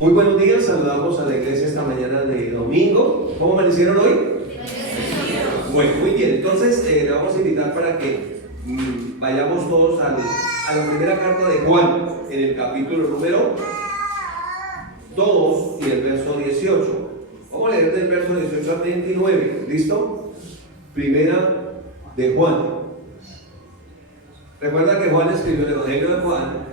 Muy buenos días, saludamos a la iglesia esta mañana de domingo. ¿Cómo amanecieron hoy? Bueno, muy bien, entonces le vamos a invitar para que vayamos todos a la primera carta de Juan, en el capítulo número 2 y el verso 18. Vamos a leer del verso 18 al 29, ¿listo? Primera de Juan. Recuerda que Juan escribió el Evangelio de Juan.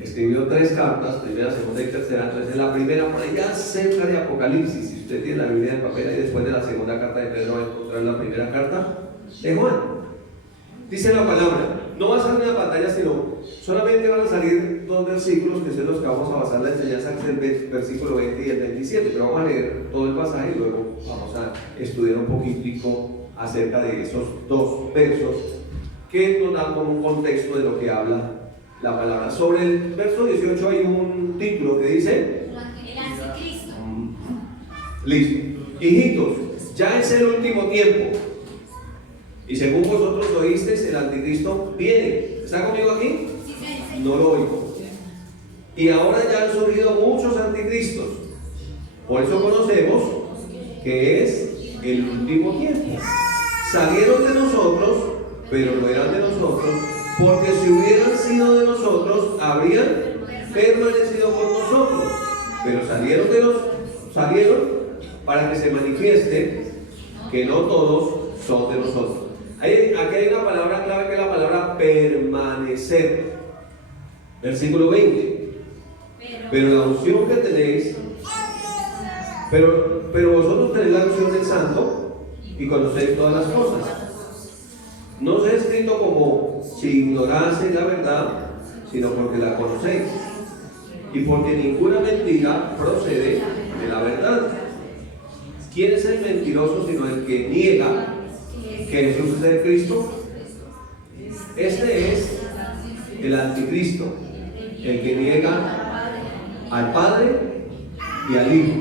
Escribió 3 cartas, primera, segunda y tercera. Entonces en la primera, por allá cerca de Apocalipsis, si usted tiene la Biblia en papel, y después de la segunda carta de Pedro va a encontrar la primera carta de Juan. Dice la palabra, no va a salir una pantalla, sino solamente van a salir 2 versículos, que son los que vamos a basar la enseñanza, que es el versículo 20 y el 27, pero vamos a leer todo el pasaje y luego vamos a estudiar un poquitico acerca de esos 2 versos que nos dan como un contexto de lo que habla la palabra. Sobre el verso 18 hay un título que dice el anticristo. Listo. Hijitos, ya es el último tiempo. Y según vosotros oísteis, el anticristo viene. ¿Está conmigo aquí? No lo oigo. Y ahora ya han surgido muchos anticristos. Por eso conocemos que es el último tiempo. Salieron de nosotros, pero no eran de nosotros, porque si hubieran sido de nosotros, habrían permanecido con nosotros. Pero salieron para que se manifieste que no todos son de nosotros. Aquí hay una palabra clave que es la palabra permanecer. Versículo 20. Pero la unción que tenéis, pero vosotros tenéis la unción del Santo y conocéis todas las cosas. No os he escrito como si ignoraseis la verdad, sino porque la conocéis, y porque ninguna mentira procede de la verdad. ¿Quién es el mentiroso sino el que niega que Jesús es el Cristo? Este es el anticristo, el que niega al Padre y al Hijo.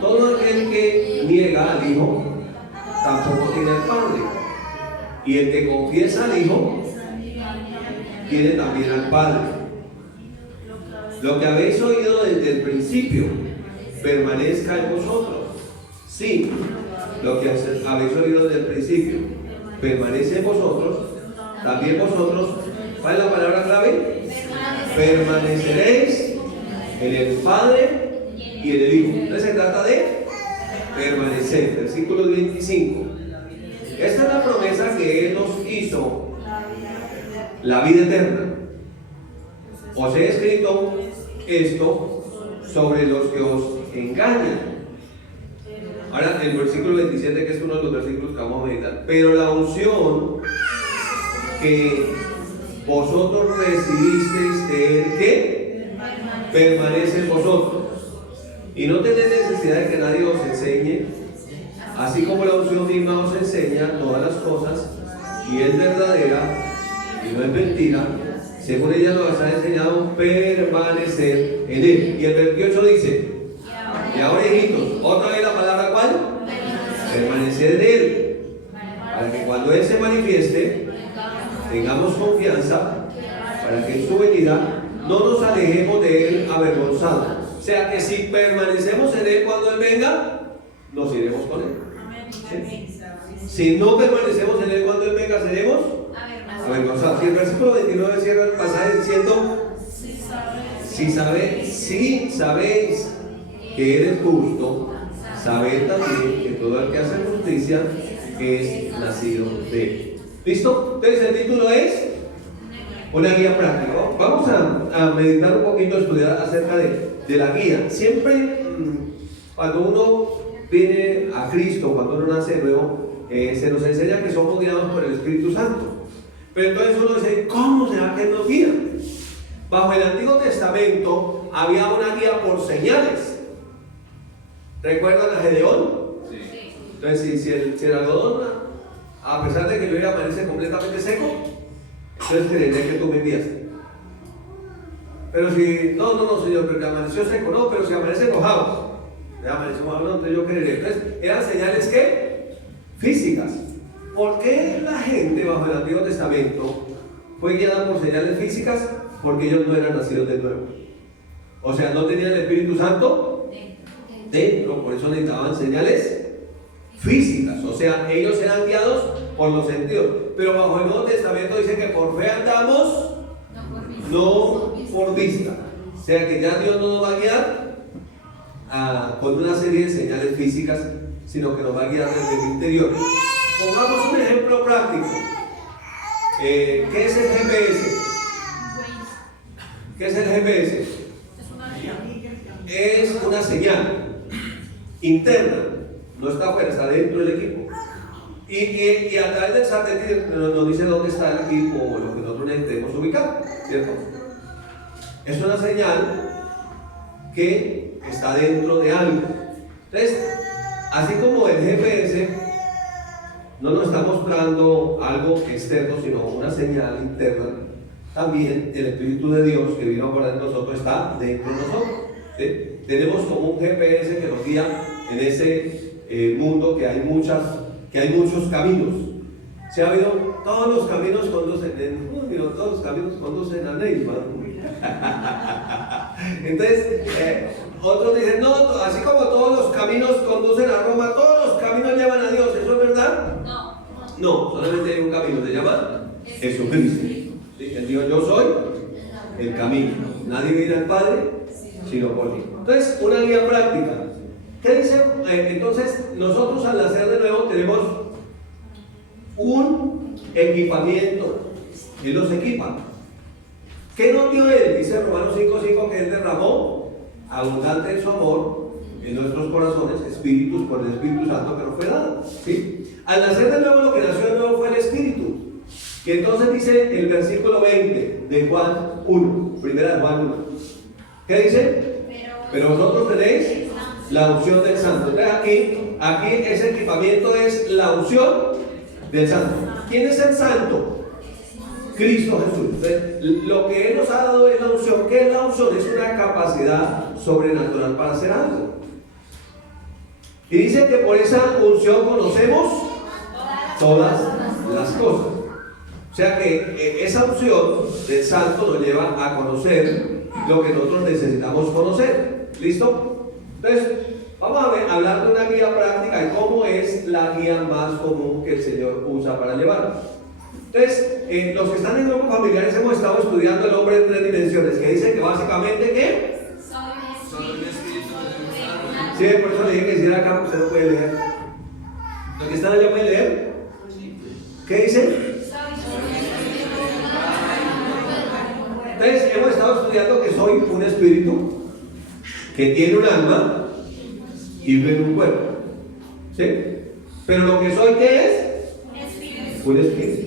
Todo aquel que niega al Hijo tampoco tiene al Padre. Y el que confiesa al Hijo tiene también al Padre. Lo que habéis oído desde el principio permanezca en vosotros. Sí, lo que habéis oído desde el principio permanece en vosotros. También vosotros, ¿cuál es la palabra clave? Permaneceréis en el Padre y en el Hijo. Entonces se trata de permanecer. Versículo 25. Esta es la promesa que Él nos hizo, la vida eterna. Os he escrito esto sobre los que os engañan. Ahora el versículo 27, que es uno de los versículos que vamos a meditar. Pero la unción que vosotros recibisteis de Él, ¿qué? Permanece en vosotros. Y no tenéis necesidad de que nadie os enseñe. Así como la unción misma os enseña todas las cosas, y es verdadera y no es mentira, según ella nos ha enseñado, permanecer en Él. Y el 28 dice, y ahora hijitos, otra vez la palabra ¿cuál? Permanecer en Él, para que cuando Él se manifieste, tengamos confianza, para que en su venida no nos alejemos de Él avergonzados. O sea que si permanecemos en Él cuando Él venga, nos iremos con Él. ¿Sí? Si no permanecemos en Él cuando Él venga, seremos avergonzados. Y el versículo 29 cierra el pasaje diciendo, si sabéis que eres justo, sabed también que todo el que hace justicia es nacido de Él. ¿Listo? Entonces el título es una guía práctica. Vamos a meditar un poquito, a estudiar acerca de la guía. Siempre cuando uno viene a Cristo, cuando uno nace de nuevo, se nos enseña que somos guiados por el Espíritu Santo. Pero entonces uno dice, ¿cómo será que Él nos guía? Bajo el Antiguo Testamento había una guía por señales. ¿Recuerdan a Gedeón? Sí. Entonces si el algodón, a pesar de que yo amanece completamente seco, entonces creeré que tú me enviaste. Pero si, no, Señor, pero que amaneció seco, no, pero si amanece mojado, entonces yo creeré. Entonces, eran señales ¿qué? Físicas. ¿Por qué la gente bajo el Antiguo Testamento fue guiada por señales físicas? Porque ellos no eran nacidos de nuevo. O sea, no tenían el Espíritu Santo dentro, por eso necesitaban señales físicas. O sea, ellos eran guiados por los sentidos. Pero bajo el Nuevo Testamento dice que por fe andamos, no por vista. O sea que ya Dios no nos va a guiar con una serie de señales físicas, sino que nos va a guiar desde el interior. Pongamos un ejemplo práctico. ¿Qué es el GPS? ¿Qué es el GPS? Es una señal interna, no está afuera, está dentro del equipo. Y a través del satélite nos dice dónde está el equipo o lo que nosotros necesitemos ubicar, ¿cierto? Es una señal que está dentro de algo. Entonces, así como el GPS no nos está mostrando algo externo, sino una señal interna, también el Espíritu de Dios que vino a morar en nosotros está dentro de nosotros. ¿Sí? Tenemos como un GPS que nos guía en ese mundo que hay muchos caminos. ¿Se ha oído? Todos los caminos conducen todos los caminos conducen a Neiva. Entonces, otros dicen, no, así como todos los caminos conducen a Roma, todos los caminos llevan a Dios. ¿Eso es verdad? No, solamente hay un camino, se llama Jesucristo. ¿Sí? Él dijo, yo soy el camino. Nadie viene al Padre sino por mí. Entonces, una guía práctica. ¿Qué dice? Entonces, nosotros al nacer de nuevo tenemos un equipamiento. Él nos equipa. ¿Qué nos dio Él? Dice Romanos 5:5 que Él derramó abundante en su amor en nuestros corazones, espíritus por el Espíritu Santo que nos fue dado. ¿Sí? Al nacer de nuevo, lo que nació de nuevo fue el Espíritu. Y entonces dice el versículo 20 de Juan 1, primera de Juan 1. ¿Qué dice? Pero vosotros tenéis la unción del Santo. Entonces aquí ese equipamiento es la unción del Santo. ¿Quién es el Santo? Cristo Jesús. Entonces, lo que Él nos ha dado es la unción. ¿Qué es la unción? Es una capacidad sobrenatural para hacer algo. Y dice que por esa unción conocemos todas las cosas. O sea que esa unción del Santo nos lleva a conocer lo que nosotros necesitamos conocer. ¿Listo? Entonces, vamos a hablar de una guía práctica y cómo es la guía más común que el Señor usa para llevar. Entonces, los que están en grupos familiares hemos estado estudiando el hombre en 3 dimensiones, que dice que básicamente ¿qué? Sí, por eso le dije que hiciera acá, usted no puede leer. ¿Los que están allá pueden leer? ¿Qué dice? Entonces, hemos estado estudiando que soy un espíritu que tiene un alma y vive en un cuerpo. ¿Sí? Pero lo que soy, ¿qué es? Un espíritu.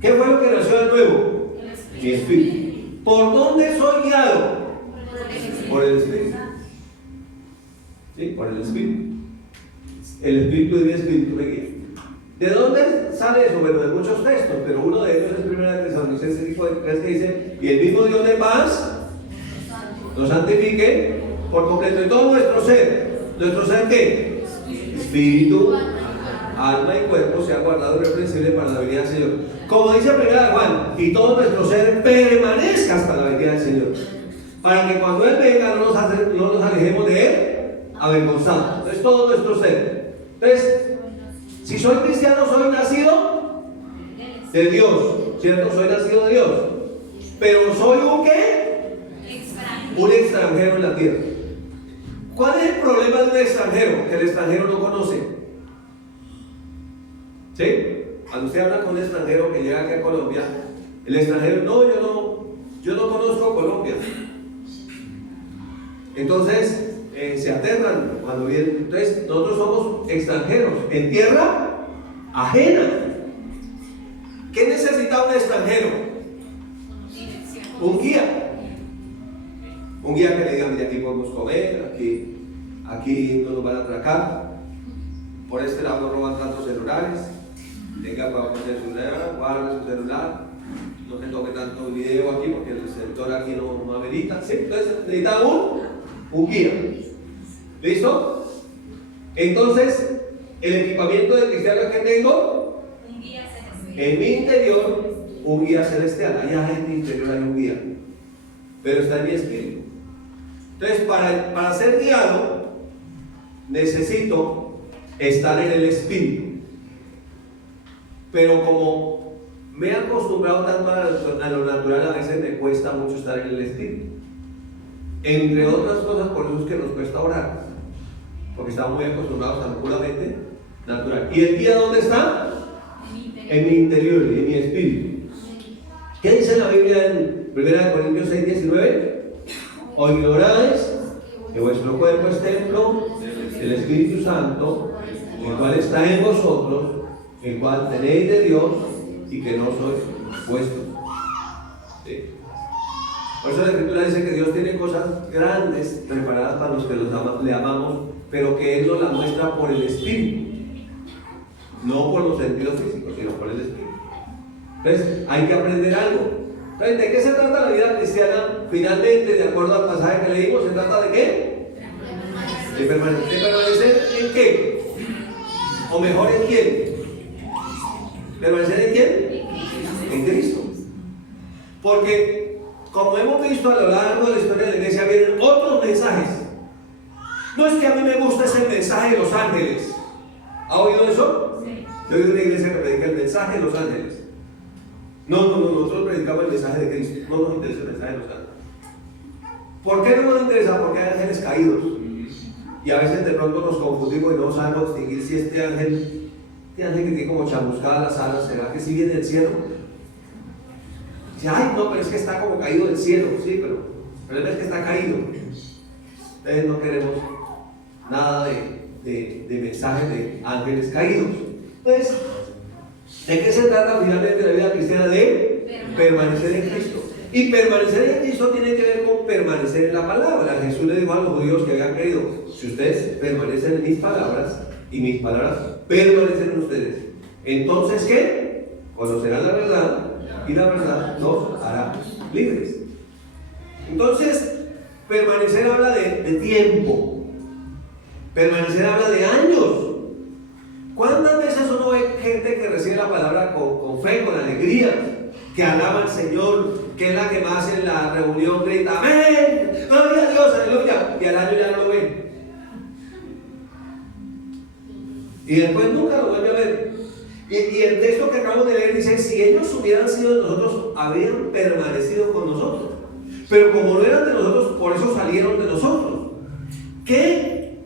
¿Qué fue lo que nació de nuevo? Mi espíritu. ¿Por dónde soy guiado? Por el espíritu. ¿Sí? Por el espíritu. El espíritu de mi espíritu me guía. ¿De dónde sale eso? Bueno, de muchos textos, pero uno de ellos es 1 Tesalonicenses 5:3 que dice: y el mismo Dios de paz nos santifique por completo en todo nuestro ser. ¿Nuestro ser qué? Espíritu, alma y cuerpo sea guardado irreprensible para la venida del Señor. Como dice 1 Juan, y todo nuestro ser permanezca hasta la venida del Señor, para que cuando Él venga no nos alejemos de Él avergonzados. Entonces todo nuestro ser. Entonces, si soy cristiano, soy nacido de Dios, ¿cierto? Soy nacido de Dios. Pero soy un ¿qué? Un extranjero en la tierra. ¿Cuál es el problema de un extranjero? Que el extranjero no conoce. ¿Sí? Cuando usted habla con un extranjero que llega aquí a Colombia, el extranjero, yo no conozco Colombia. Entonces, se aterran cuando vienen. Entonces, nosotros somos extranjeros en tierra ajena. ¿Qué necesita un extranjero? Un guía. Un guía que le diga: mira, aquí podemos comer, aquí no nos van a atracar, por este lado no roban tantos celulares, tenga para poner su celular, guarde su celular, no se tome tanto video aquí porque el sector aquí no amerita. ¿Sí? Entonces necesita un guía. ¿Listo? Entonces, el equipamiento de cristiano que tengo, un guía celestial. En mi interior, un guía celestial. Allá en mi interior hay un guía, pero está en mi espíritu. Entonces, para ser guiado, necesito estar en el Espíritu. Pero como me he acostumbrado tanto a lo natural, a veces me cuesta mucho estar en el Espíritu. Entre otras cosas, por eso es que nos cuesta orar, porque estamos muy acostumbrados a lo puramente natural. ¿Y el guía dónde está? En mi interior, en mi espíritu. ¿Qué dice la Biblia en 1 Corintios 6:19? O ignoráis que vuestro cuerpo es templo del Espíritu Santo, el cual está en vosotros, el cual tenéis de Dios y que no sois vuestros. ¿Sí? Por eso la Escritura dice que Dios tiene cosas grandes preparadas para los que le amamos, pero que Él nos las muestra por el Espíritu, no por los sentidos físicos, sino por el Espíritu. Entonces hay que aprender algo. Entonces, ¿de qué se trata la vida cristiana? Finalmente, de acuerdo al pasaje que leímos, ¿se trata de qué? De permanecer. ¿De permanecer en qué? O mejor, ¿en quién? ¿Permanecer en quién? En Cristo. Porque, como hemos visto a lo largo de la historia de la iglesia, vienen otros mensajes. No es que a mí me gusta ese mensaje de los ángeles. ¿Ha oído eso? Sí. Yo he oído una iglesia que predica el mensaje de los ángeles. No, nosotros predicamos el mensaje de Cristo. No nos interesa el mensaje de los ángeles. ¿Por qué no nos interesa? Porque hay ángeles caídos. Y a veces de pronto nos confundimos y no sabemos distinguir si este ángel que tiene como chamuscadas las alas, ¿será que sí viene del cielo? Dice, ay, no, pero es que está como caído del cielo. Sí, pero el problema es que está caído. Entonces no queremos nada de mensajes de ángeles caídos. Entonces, ¿de qué se trata finalmente la vida cristiana? De permanecer en Cristo. Y permanecer en Cristo tiene que ver con permanecer en la palabra. Jesús le dijo a los judíos que habían creído: si ustedes permanecen en mis palabras, y mis palabras permanecen en ustedes, entonces ¿qué? Conocerán la verdad, y la verdad los hará libres. Entonces, permanecer habla de tiempo. Permanecer habla de años. ¿Cuántas veces uno ve gente que recibe la palabra con fe, con alegría, que alaba al Señor, que es la que más en la reunión grita amén, gloria a Dios, aleluya, y al año ya no lo ven? Y después nunca lo vuelve a ver. Y el texto que acabamos de leer dice: si ellos hubieran sido de nosotros, habrían permanecido con nosotros. Pero como no eran de nosotros, por eso salieron de nosotros. ¿Qué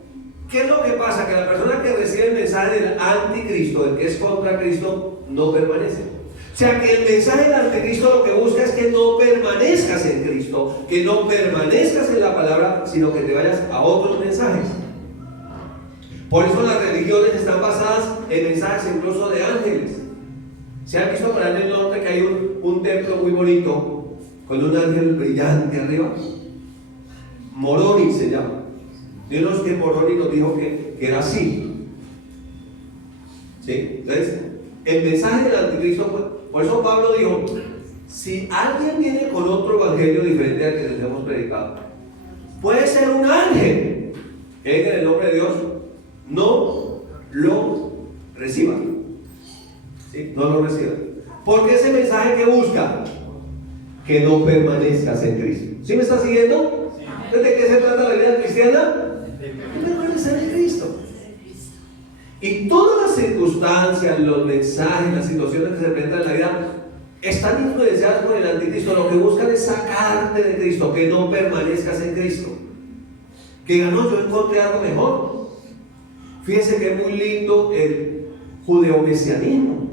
es lo que pasa? Que la persona que recibe el mensaje del anticristo, el que es contra Cristo, no permanece. O sea que el mensaje del anticristo lo que busca es que no permanezcas en Cristo, que no permanezcas en la palabra, sino que te vayas a otros mensajes. Por eso las religiones están basadas en mensajes incluso de ángeles. ¿Se han visto por ahí en el norte que hay un templo muy bonito con un ángel brillante arriba? Moroni se llama. Yo no sé que Moroni nos dijo que era así. ¿Sí? Entonces, el mensaje del anticristo, por eso Pablo dijo: si alguien viene con otro evangelio diferente al que les hemos predicado, puede ser un ángel que venga en el nombre de Dios, no lo reciban. ¿Sí? No lo reciban. Porque ese mensaje que busca, que no permanezcas en Cristo. ¿Sí me está siguiendo? Sí. ¿De qué se trata la vida cristiana? De permanecer en Cristo. Y todas las circunstancias, los mensajes, las situaciones que se presentan en la vida están influenciadas por el anticristo. Lo que buscan es sacarte de Cristo, que no permanezcas en Cristo. Que ganó, yo encontré algo mejor. Fíjense que es muy lindo el judeomesianismo.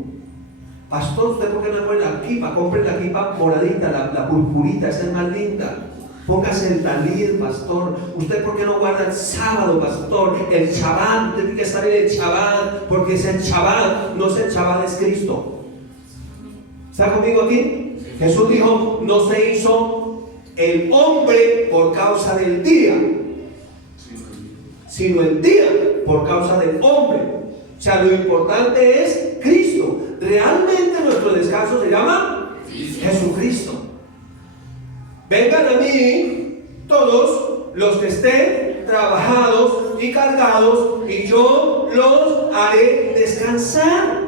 Pastor, ¿usted por qué no pone la kipa? Compre la kipa moradita, la purpurita, esa es más linda. Póngase el talid, pastor. ¿Usted por qué no guarda el sábado, pastor? El Shabbat, usted tiene que estar en el Shabbat, porque es el Shabbat, no es el Shabbat, es Cristo. ¿Está conmigo aquí? Jesús dijo: no se hizo el hombre por causa del día, sino el día por causa del hombre. O sea, lo importante es Cristo. Realmente nuestro descanso se llama Jesucristo. Vengan a mí todos los que estén trabajados y cargados, y yo los haré descansar.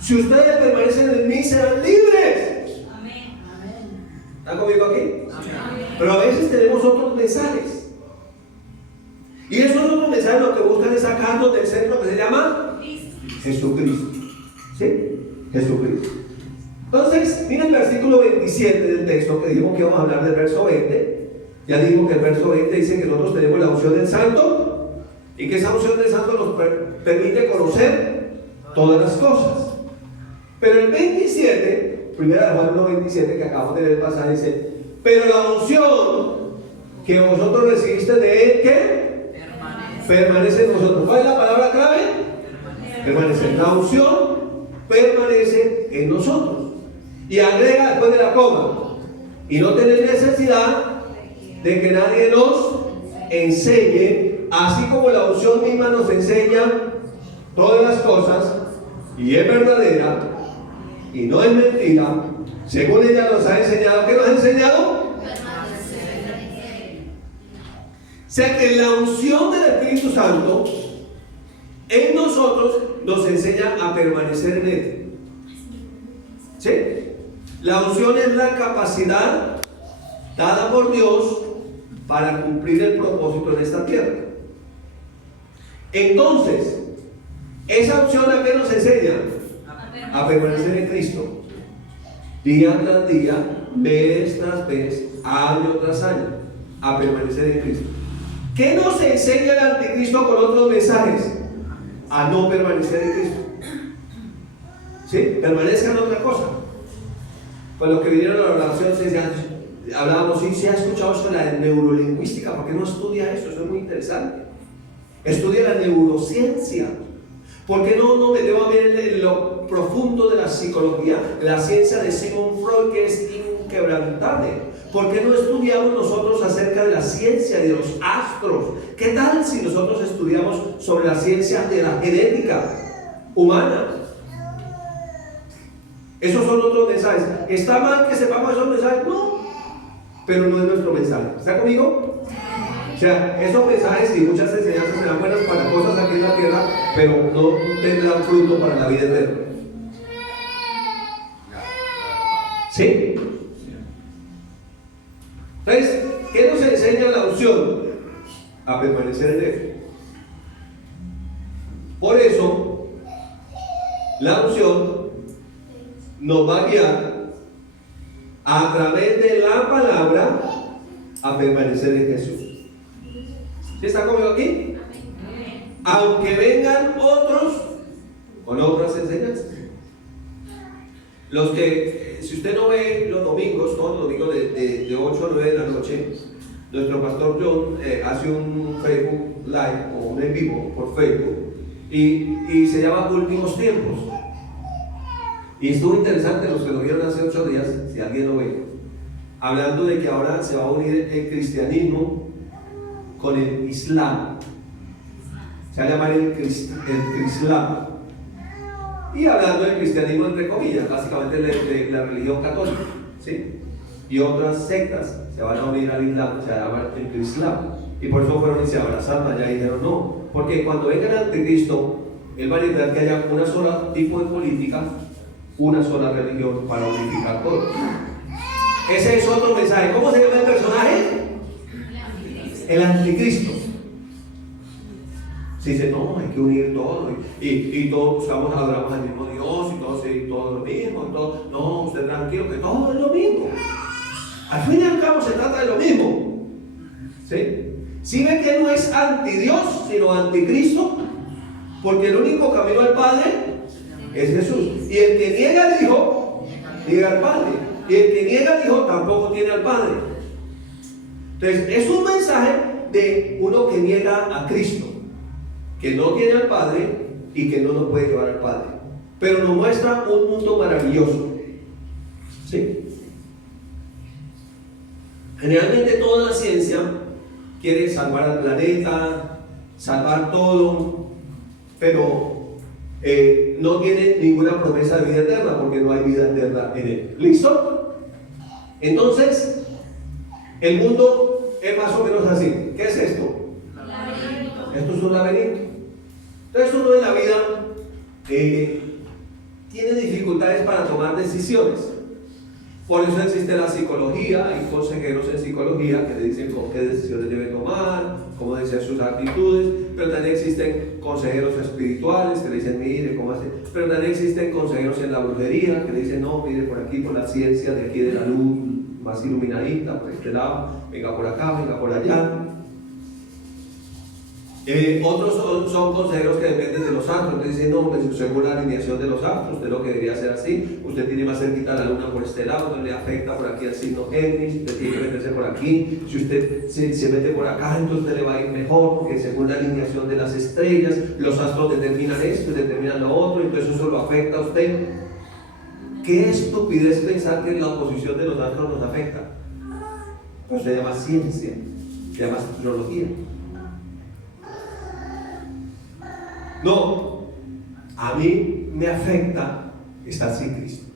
Si ustedes permanecen en mí, serán libres. Amén. ¿Están conmigo aquí? Amén. Pero a veces tenemos otros mensajes. Y esos otros mensajes lo que buscan es sacarnos del centro que se llama Jesucristo. ¿Sí? Jesucristo. Entonces, miren el versículo 27 del texto, que dijimos que íbamos a hablar del verso 20. Ya dijimos que el verso 20 dice que nosotros tenemos la unción del Santo y que esa unción del Santo nos permite conocer todas las cosas. Pero el 27, primera de Juan 1:27, que acabamos de leer el pasaje, dice: pero la unción que vosotros recibiste de Él, ¿qué? Permanece en nosotros. ¿Cuál es la palabra clave? Permanece. La unción permanece en nosotros. Y agrega después de la coma: y no tenéis necesidad de que nadie nos enseñe, así como la unción misma nos enseña todas las cosas, y es verdadera, y no es mentira, según ella nos ha enseñado. ¿Qué nos ha enseñado? O sea que la unción del Espíritu Santo en nosotros nos enseña a permanecer en Él. ¿Sí? La unción es la capacidad dada por Dios para cumplir el propósito en esta tierra. Entonces, esa unción ¿a qué nos enseña? A permanecer en Cristo. Día tras día, vez tras vez, año tras año, a permanecer en Cristo. ¿Qué nos enseña el anticristo con otros mensajes? A no permanecer en Cristo. ¿Sí? Permanezca en otra cosa. Con los que vinieron a la oración hablábamos, sí, se ha escuchado esto de la neurolingüística. ¿Por qué no estudia eso? Eso es muy interesante. Estudia la neurociencia. ¿Por qué no metemos a ver en lo profundo de la psicología, la ciencia de Sigmund Freud, que es inquebrantable? ¿Por qué no estudiamos nosotros acerca de la ciencia de los astros? ¿Qué tal si nosotros estudiamos sobre la ciencia de la genética humana? Esos son otros mensajes. ¿Está mal que sepamos esos mensajes? No, pero no es nuestro mensaje. ¿Está conmigo? O sea, esos mensajes y muchas enseñanzas serán buenas para cosas aquí en la tierra, pero no tendrán fruto para la vida eterna. ¿Sí? Entonces, ¿qué nos enseña la unción? A permanecer en Él. Por eso, la unción nos va a guiar a través de la palabra a permanecer en Jesús. ¿Sí está conmigo aquí? Aunque vengan otros con otras enseñanzas. Los que, si usted no ve los domingos, todos los domingos de 8 a 9 de la noche, nuestro pastor John hace un Facebook Live o un en vivo por Facebook y se llama Últimos Tiempos. Y estuvo interesante los que lo vieron hace 8 días, si alguien lo ve, hablando de que ahora se va a unir el cristianismo con el Islam. Se va a llamar el Islam. Y hablando del cristianismo entre comillas, básicamente de la religión católica, ¿sí? Y otras sectas se van a unir al Islam, se llama el Islam. Y por eso fueron y se abrazaron allá y dijeron no, porque cuando venga el anticristo, él va a lograr que haya una sola tipo de política, una sola religión para unificar todo. Ese es otro mensaje. ¿Cómo se llama el personaje? El anticristo. Se dice, no, hay que unir todo y todos buscamos, adoramos al mismo Dios y todo lo mismo. Todo. No, usted tranquilo, que todo es lo mismo. Al fin y al cabo se trata de lo mismo. ¿Sí? ¿Sí ve que no es antidios, sino anticristo? Porque el único camino al Padre es Jesús. Y el que niega al Hijo, niega al Padre. Y el que niega al Hijo tampoco tiene al Padre. Entonces, es un mensaje de uno que niega a Cristo, que no tiene al Padre y que no nos puede llevar al Padre. Pero nos muestra un mundo maravilloso. ¿Sí? Generalmente toda la ciencia quiere salvar al planeta, salvar todo, pero no tiene ninguna promesa de vida eterna porque no hay vida eterna en él. ¿Listo? Entonces, el mundo es más o menos así. ¿Qué es esto? Laberinto. Esto es un laberinto. Entonces uno en la vida tiene dificultades para tomar decisiones. Por eso existe la psicología, hay consejeros en psicología que le dicen qué decisiones debe tomar, cómo deben ser sus actitudes, pero también existen consejeros espirituales que le dicen, mire, cómo hacer, pero también existen consejeros en la brujería que le dicen, no, mire, por aquí, por la ciencia de aquí de la luz, más iluminadita, por este lado, venga por acá, venga por allá. Otros son consejeros que dependen de los astros, que dicen, no, según la alineación de los astros, usted lo que debería hacer así, usted tiene más cerquita la luna por este lado, no le afecta por aquí el signo Géminis, usted tiene que meterse por aquí, si usted se mete por acá, entonces usted le va a ir mejor, porque según la alineación de las estrellas, los astros determinan esto y determinan lo otro, entonces eso lo afecta a usted. ¿Qué estupidez pensar que la oposición de los astros nos afecta? Pues se llama ciencia, se llama astrología. No, a mí me afecta estar sin Cristo.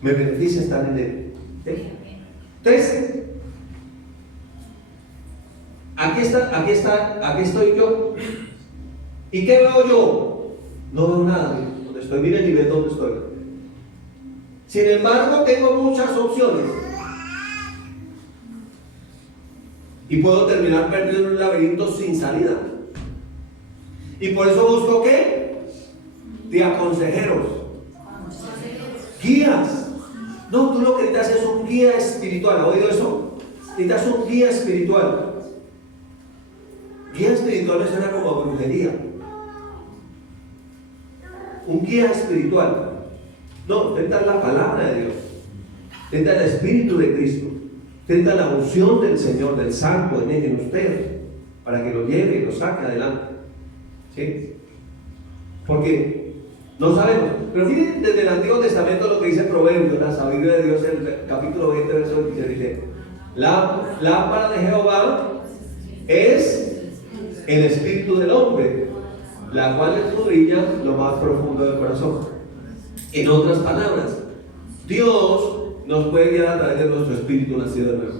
Me beneficia estar en Él. Entonces, aquí estoy yo. ¿Y qué veo yo? No veo nada. Donde estoy, mire el nivel donde estoy. Sin embargo, tengo muchas opciones. Y puedo terminar perdido en un laberinto sin salida. Y por eso busco ¿qué? De consejeros, guías. No, tú lo que necesitas es un guía espiritual. ¿Ha oído eso? Necesitas un guía espiritual. Guía espiritual me suena como a brujería. Un guía espiritual. No, necesitas la palabra de Dios. Necesitas el Espíritu de Cristo. Necesitas la unción del Señor, del Santo en usted, para que lo lleve y lo saque adelante. ¿Sí? Porque no sabemos. Pero miren desde el Antiguo Testamento lo que dice Proverbios, la sabiduría de Dios, el capítulo 20, verso 26, dice: la lámpara de Jehová es el espíritu del hombre, la cual escudriña lo más profundo del corazón. En otras palabras, Dios nos puede guiar a través de nuestro espíritu nacido de nuevo.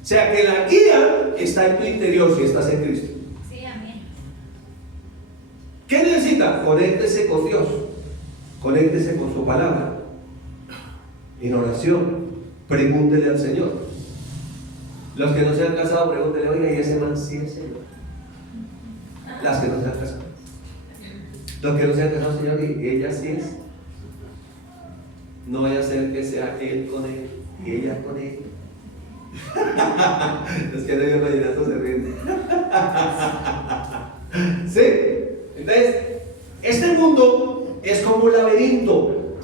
O sea que la guía está en tu interior si estás en Cristo. ¿Qué necesita? Conéctese con Dios, conéctese con su palabra, en oración, pregúntele al Señor. Los que no se han casado, pregúntele: oiga, ¿y ese man sí es Señor? Las que no se han casado. Los que no se han casado, Señor, y ella sí es. No vaya a ser que sea él con él y ella con él. Los que no ven vallenato se ríen. ¿Sí? Entonces, este mundo es como un laberinto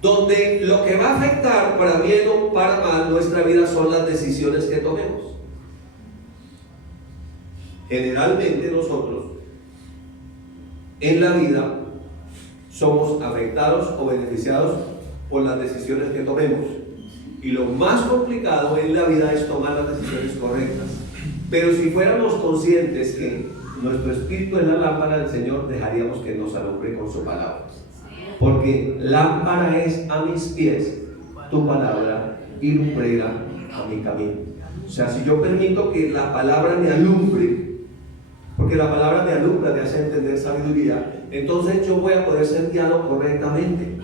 donde lo que va a afectar para bien o para mal nuestra vida son las decisiones que tomemos. Generalmente nosotros en la vida somos afectados o beneficiados por las decisiones que tomemos. Y lo más complicado en la vida es tomar las decisiones correctas. Pero si fuéramos conscientes que nuestro espíritu es la lámpara del Señor, dejaríamos que nos alumbre con su palabra. Porque lámpara es a mis pies tu palabra y lumbrera a mi camino. O sea, si yo permito que la palabra me alumbre, porque la palabra me alumbra, me hace entender sabiduría, entonces yo voy a poder ser guiado correctamente.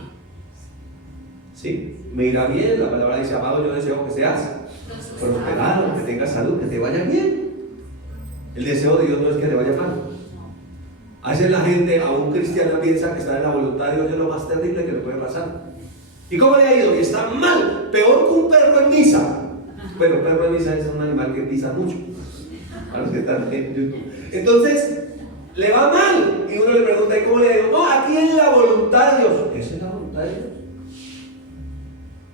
¿Sí? Me irá bien. La palabra dice: amado, yo deseo que seas prosperado, que tengas salud, que te vaya bien. El deseo de Dios no es que le vaya mal. A veces la gente, aún cristiana, piensa que estar en la voluntad de Dios es lo más terrible que le puede pasar. ¿Y cómo le ha ido? Y está mal, peor que un perro en misa. Bueno, perro en misa es un animal que pisa mucho, a los que están en YouTube. Entonces, le va mal. Y uno le pregunta: ¿y cómo le ha ido? No, aquí es la voluntad de Dios. ¿Esa es la voluntad de Dios?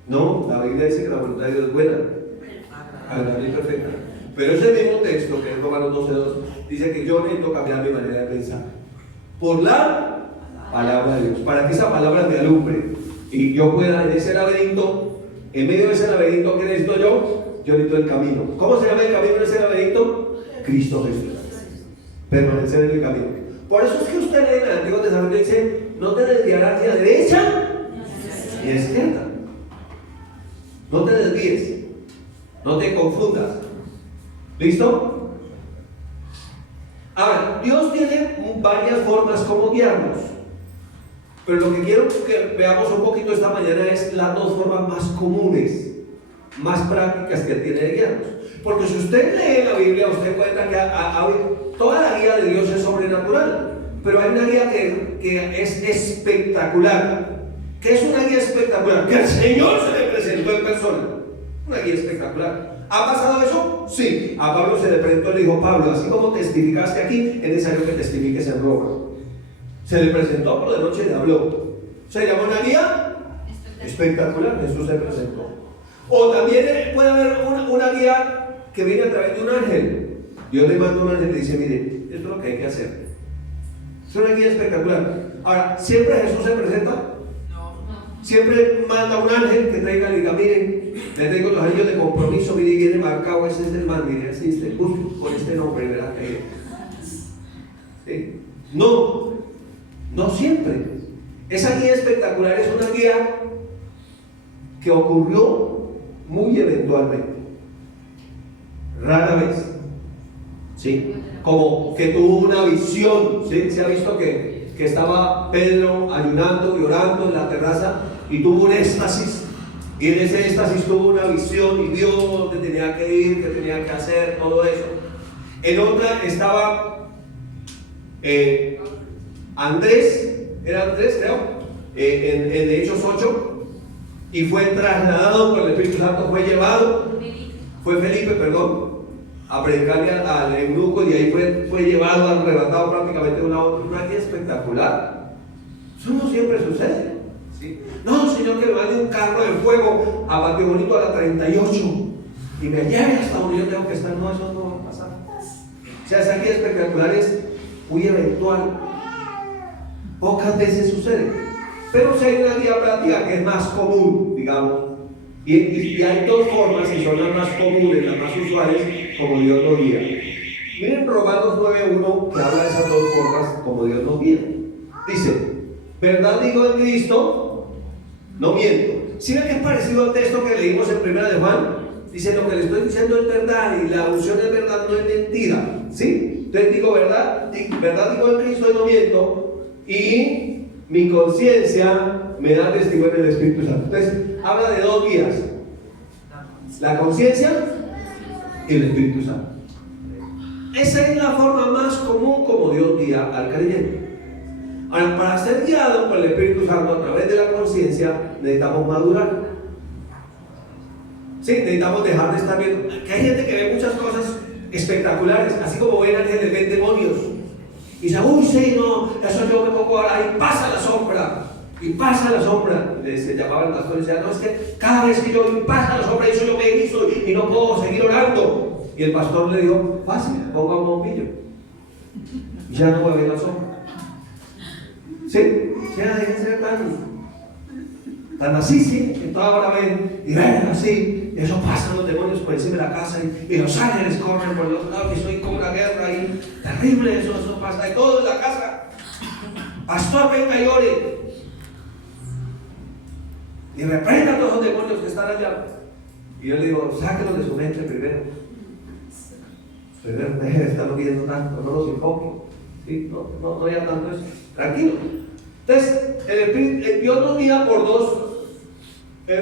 No, la Biblia dice que la voluntad de Dios es buena, agradable y perfecta. Pero ese mismo texto, que es Romanos 12:2, dice que yo necesito cambiar mi manera de pensar por la palabra de Dios, para que esa palabra me alumbre y yo pueda en ese laberinto, en medio de ese laberinto, ¿qué necesito yo? Yo necesito el camino. ¿Cómo se llama el camino en ese laberinto? Cristo Jesús. Permanecer en el camino. Por eso es que usted lee en el Antiguo Testamento y dice: no te desviarás ni a derecha ni a izquierda. No te desvíes, no te confundas. ¿Listo? Ahora, Dios tiene varias formas como guiarnos. Pero lo que quiero que veamos un poquito esta mañana es las dos formas más comunes, más prácticas que tiene de guiarnos. Porque si usted lee la Biblia, usted encuentra que toda la guía de Dios es sobrenatural, pero hay una guía que es espectacular. ¿Qué es una guía espectacular? Que el Señor se le presentó en persona. Una guía espectacular. ¿Ha pasado eso? Sí. A Pablo se le presentó y le dijo: Pablo, así como testificaste aquí, es necesario que testifiques en Roma. Se le presentó, pero de noche le habló. ¿Se llama una guía? Espectacular. Jesús se presentó. O también puede haber una guía que viene a través de un ángel. Dios le manda un ángel y le dice: mire, esto es lo que hay que hacer. Es una guía espectacular. Ahora, ¿siempre Jesús se presenta? Siempre manda un ángel que traiga y diga: miren, le traigo los anillos de compromiso, mire, viene marcado, ese es el man, mire, así este, con este nombre, ¿verdad? ¿Sí? No siempre. Esa guía espectacular es una guía que ocurrió muy eventualmente, rara vez, ¿sí? Como que tuvo una visión, ¿sí? Se ha visto que estaba Pedro ayunando y orando en la terraza y tuvo un éxtasis, y en ese éxtasis tuvo una visión y vio dónde tenía que ir, qué tenía que hacer, todo eso. En otra estaba Andrés, era Andrés creo, en Hechos 8, y fue trasladado por el Espíritu Santo, fue Felipe, a predicarle al eunuco, y ahí fue llevado, arrebatado prácticamente una guía espectacular. Eso no siempre sucede, ¿sí? No, Señor, que me mande un carro de fuego a Patio Bonito a la 38 y me lleve hasta donde yo tengo que estar. No, eso no va a pasar. O sea, esa guía espectacular es muy eventual, pocas veces sucede. Pero si hay una guía práctica que es más común, digamos, y hay dos formas que son las más comunes, las más usuales, como Dios nos guía. Miren Romanos 9:1, que habla de esas dos formas como Dios nos guía. Dice: verdad digo en Cristo, no miento. ¿Sí ven que es parecido al texto que leímos en 1 de Juan? Dice: lo que le estoy diciendo es verdad, y la unción es verdad, no es mentira. ¿Sí? Entonces digo verdad digo en Cristo y no miento, y mi conciencia me da testimonio en el Espíritu Santo. Entonces habla de dos guías: la conciencia y el Espíritu Santo. Esa es la forma más común como Dios guía al creyente. Ahora, para ser guiado por el Espíritu Santo a través de la conciencia, necesitamos madurar. Sí, necesitamos dejar de estar viendo. Que hay gente que ve muchas cosas espectaculares, así como ven ángeles, ven demonios, y dice: uy, sí, no, eso yo me pongo ahora, y pasa la sombra. Se llamaba el pastor y decía: no, es que cada vez que yo pasa la sombra, eso yo me hizo y no puedo seguir orando. Y el pastor le dijo: fácil, ponga un bombillo y ya no voy a ver la sombra. ¿Sí? Ya dejen de ser tan así, sí, que toda hora ven y ven así, y eso pasan los demonios por encima de la casa, y los ángeles corren por el otro lado, que estoy como la guerra ahí, terrible, eso pasa, y todo en la casa. Pastor, venga y ore, y reprenda a todos los demonios que están allá. Y yo le digo: sáquenlos de su mente primero, dejen de estarlo viendo tanto, no los enfoquen, ¿sí? No haya tanto eso, tranquilo. Entonces, Dios nos guía por dos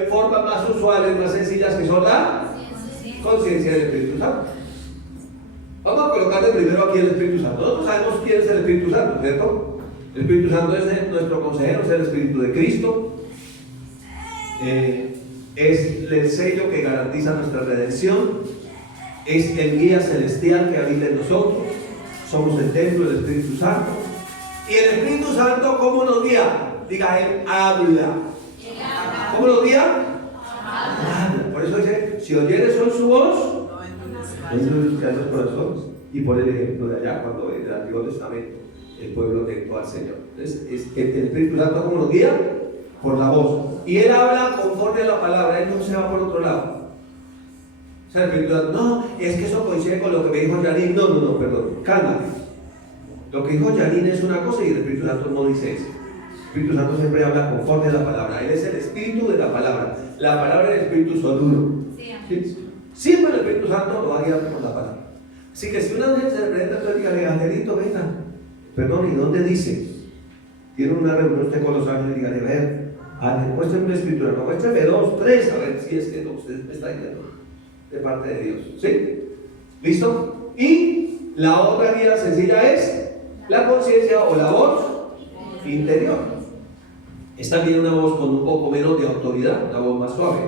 formas más usuales, más sencillas, que son la conciencia del Espíritu Santo. Vamos a colocarle primero aquí el Espíritu Santo. Nosotros sabemos quién es el Espíritu Santo, ¿cierto? El Espíritu Santo es nuestro consejero, es el Espíritu de Cristo. Es el sello que garantiza nuestra redención. Es el guía celestial que habita en nosotros. Somos el templo del Espíritu Santo. Y el Espíritu Santo, ¿cómo nos guía? Diga: Él habla. ¿Cómo nos guía? Habla. Por eso dice: si oyeres hoy su voz, no endurezcan los corazones. Y por el ejemplo de allá, cuando en el Antiguo Testamento el pueblo tentó al Señor. Entonces, el Espíritu Santo, ¿cómo nos guía? Por la voz. Y Él habla conforme a la palabra, Él no se va por otro lado. O sea, el Espíritu Santo: no, es que eso coincide con lo que me dijo Yanin. No, perdón, cálmate. Lo que dijo Yanin es una cosa y el Espíritu Santo no dice eso. El Espíritu Santo siempre habla conforme a la palabra. Él es el Espíritu de la palabra. La palabra y el Espíritu son uno. ¿Sí? Siempre el Espíritu Santo lo va a guiar por la palabra. Así que si un ángel se le presenta, entonces dígale: angelito, venga. Perdón, ¿y dónde dice? Tiene una reunión usted con los ángeles y dígale, a ver, muéstrame una escritura, no, muéstrame 2, 3, a ver si es que no, usted me está diciendo de parte de Dios. ¿Sí? ¿Listo? Y la otra guía sencilla es la conciencia o la voz interior. Es también una voz con un poco menos de autoridad, una voz más suave.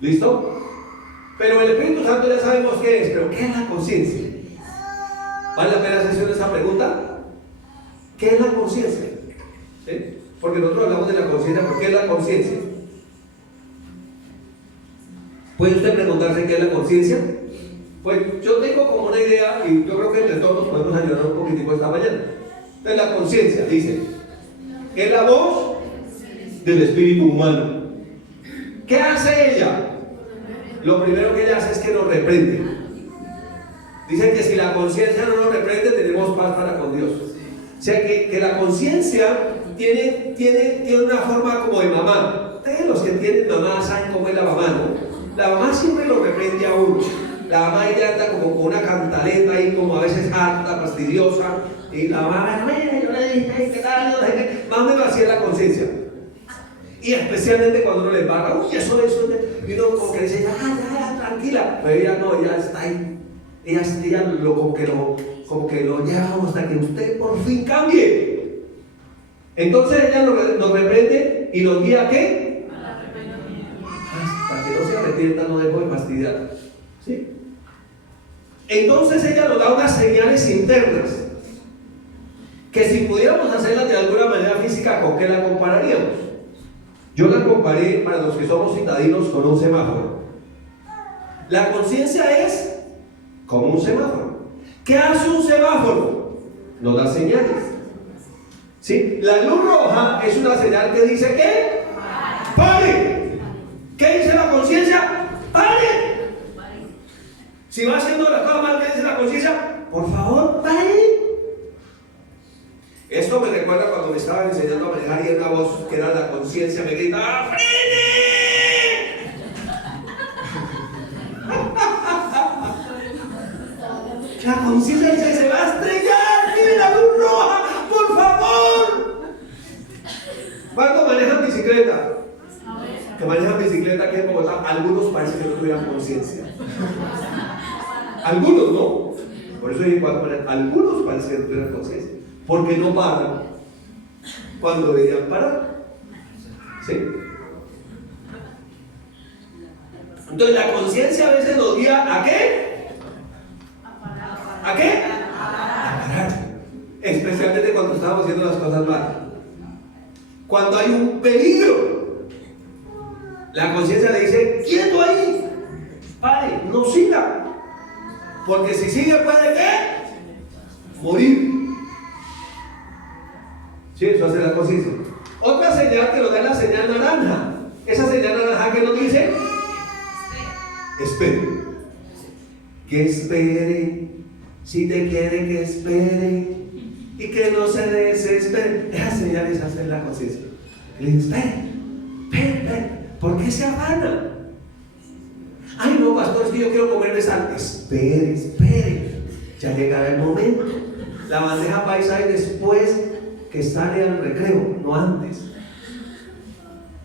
¿Listo? Pero el Espíritu Santo ya sabemos qué es, pero ¿qué es la conciencia? ¿Vale la pena hacerse esa pregunta? ¿Qué es la conciencia? ¿Sí? Porque nosotros hablamos de la conciencia, pero ¿qué es la conciencia? ¿Puede usted preguntarse qué es la conciencia? Pues yo tengo como una idea, y yo creo que entre todos nos podemos ayudar un poquitico esta mañana. Entonces la conciencia, dice, es la voz del espíritu humano. ¿Qué hace ella? Lo primero que ella hace es que nos reprende. Dicen que si la conciencia no nos reprende, tenemos paz para con Dios. O sea que la conciencia tiene una forma como de mamá. Ustedes los que tienen mamá saben cómo es la mamá, ¿no? La mamá siempre lo reprende a uno. La mamá ella anda como con una cantaleta ahí, como a veces harta, fastidiosa. Y la mamá, mira, yo le dije, ¿qué tal? Más o menos así es la conciencia. Y especialmente cuando uno le embarra, uy, eso, y uno como que dice, ya, tranquila. Pero ella no, ella está ahí. Ella como que lo lleva hasta que usted por fin cambie. Entonces ella nos reprende y nos guía ¿a qué? Para que no se arrepienta, no dejo de fastidiar. ¿Sí? Entonces ella nos da unas señales internas que si pudiéramos hacerlas de alguna manera física, ¿con qué la compararíamos? Yo la comparé, para los que somos citadinos, con un semáforo. La conciencia es como un semáforo. ¿Qué hace un semáforo? Nos da señales. ¿Sí? La luz roja es una señal que dice ¿qué? ¡Pare! ¿Qué dice la conciencia? ¡Pare! Si va haciendo la cosa mal, ¿qué dice la conciencia? Por favor, pare. Esto me recuerda cuando me estaban enseñando a manejar y una voz que era la conciencia me grita ¡frene! La conciencia dice, se va a estrellar, ¡mire la luz roja, por favor! ¿Cuántos manejan bicicleta? Que manejan bicicleta aquí en Bogotá, algunos parece que no tuvieran conciencia. Algunos, ¿no? Por eso hay cuatro manejan, algunos parece que no tuvieran conciencia. Porque no paran cuando deberían parar. ¿Sí? Entonces la conciencia a veces nos guía ¿a qué? ¿A qué? A parar. Especialmente cuando estamos haciendo las cosas mal. Cuando hay un peligro, la conciencia le dice, quieto ahí, pare, no siga. Porque si sigue puede ¿qué? Morir. Sí, eso hace la conciencia. Otra señal que nos da la señal naranja. Esa señal naranja que nos dice, espere. Que espere. Si te quiere que espere. Y que no se desespere. Esas señales hacen la conciencia. Le dice, espere. ¿Por qué se afana? Ay, no, pastor, es que yo quiero comer de sal. Espere. Ya llegará el momento. La bandeja paisa es después que sale al recreo, no antes.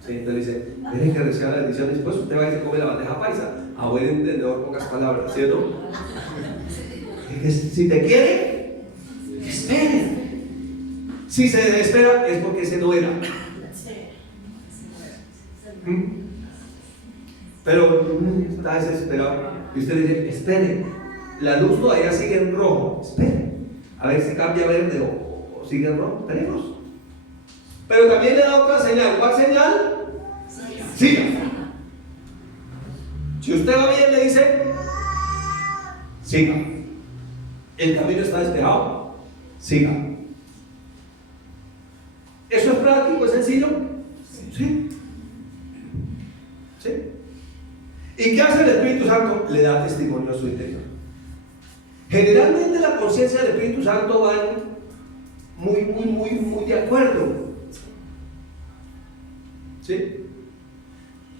Sí, entonces dice, dejen que reciba la bendición, después usted va a ir a comer la bandeja paisa. A buen entendedor, pocas palabras, ¿cierto? Si te quiere, espere. Si se desespera, es porque ese no era. Pero está desesperado. Y usted le dice, espere. La luz todavía sigue en rojo. Espere. A ver si cambia a verde o sigue en rojo. Tenemos. Pero también le da otra señal. ¿Cuál señal? Siga. Si usted va bien, le dice, siga. El camino está despejado. Siga. ¿Eso es práctico? ¿Es sencillo? Sí. ¿Sí? ¿Y qué hace el Espíritu Santo? Le da testimonio a su interior. Generalmente la conciencia del Espíritu Santo van muy de acuerdo. ¿Sí?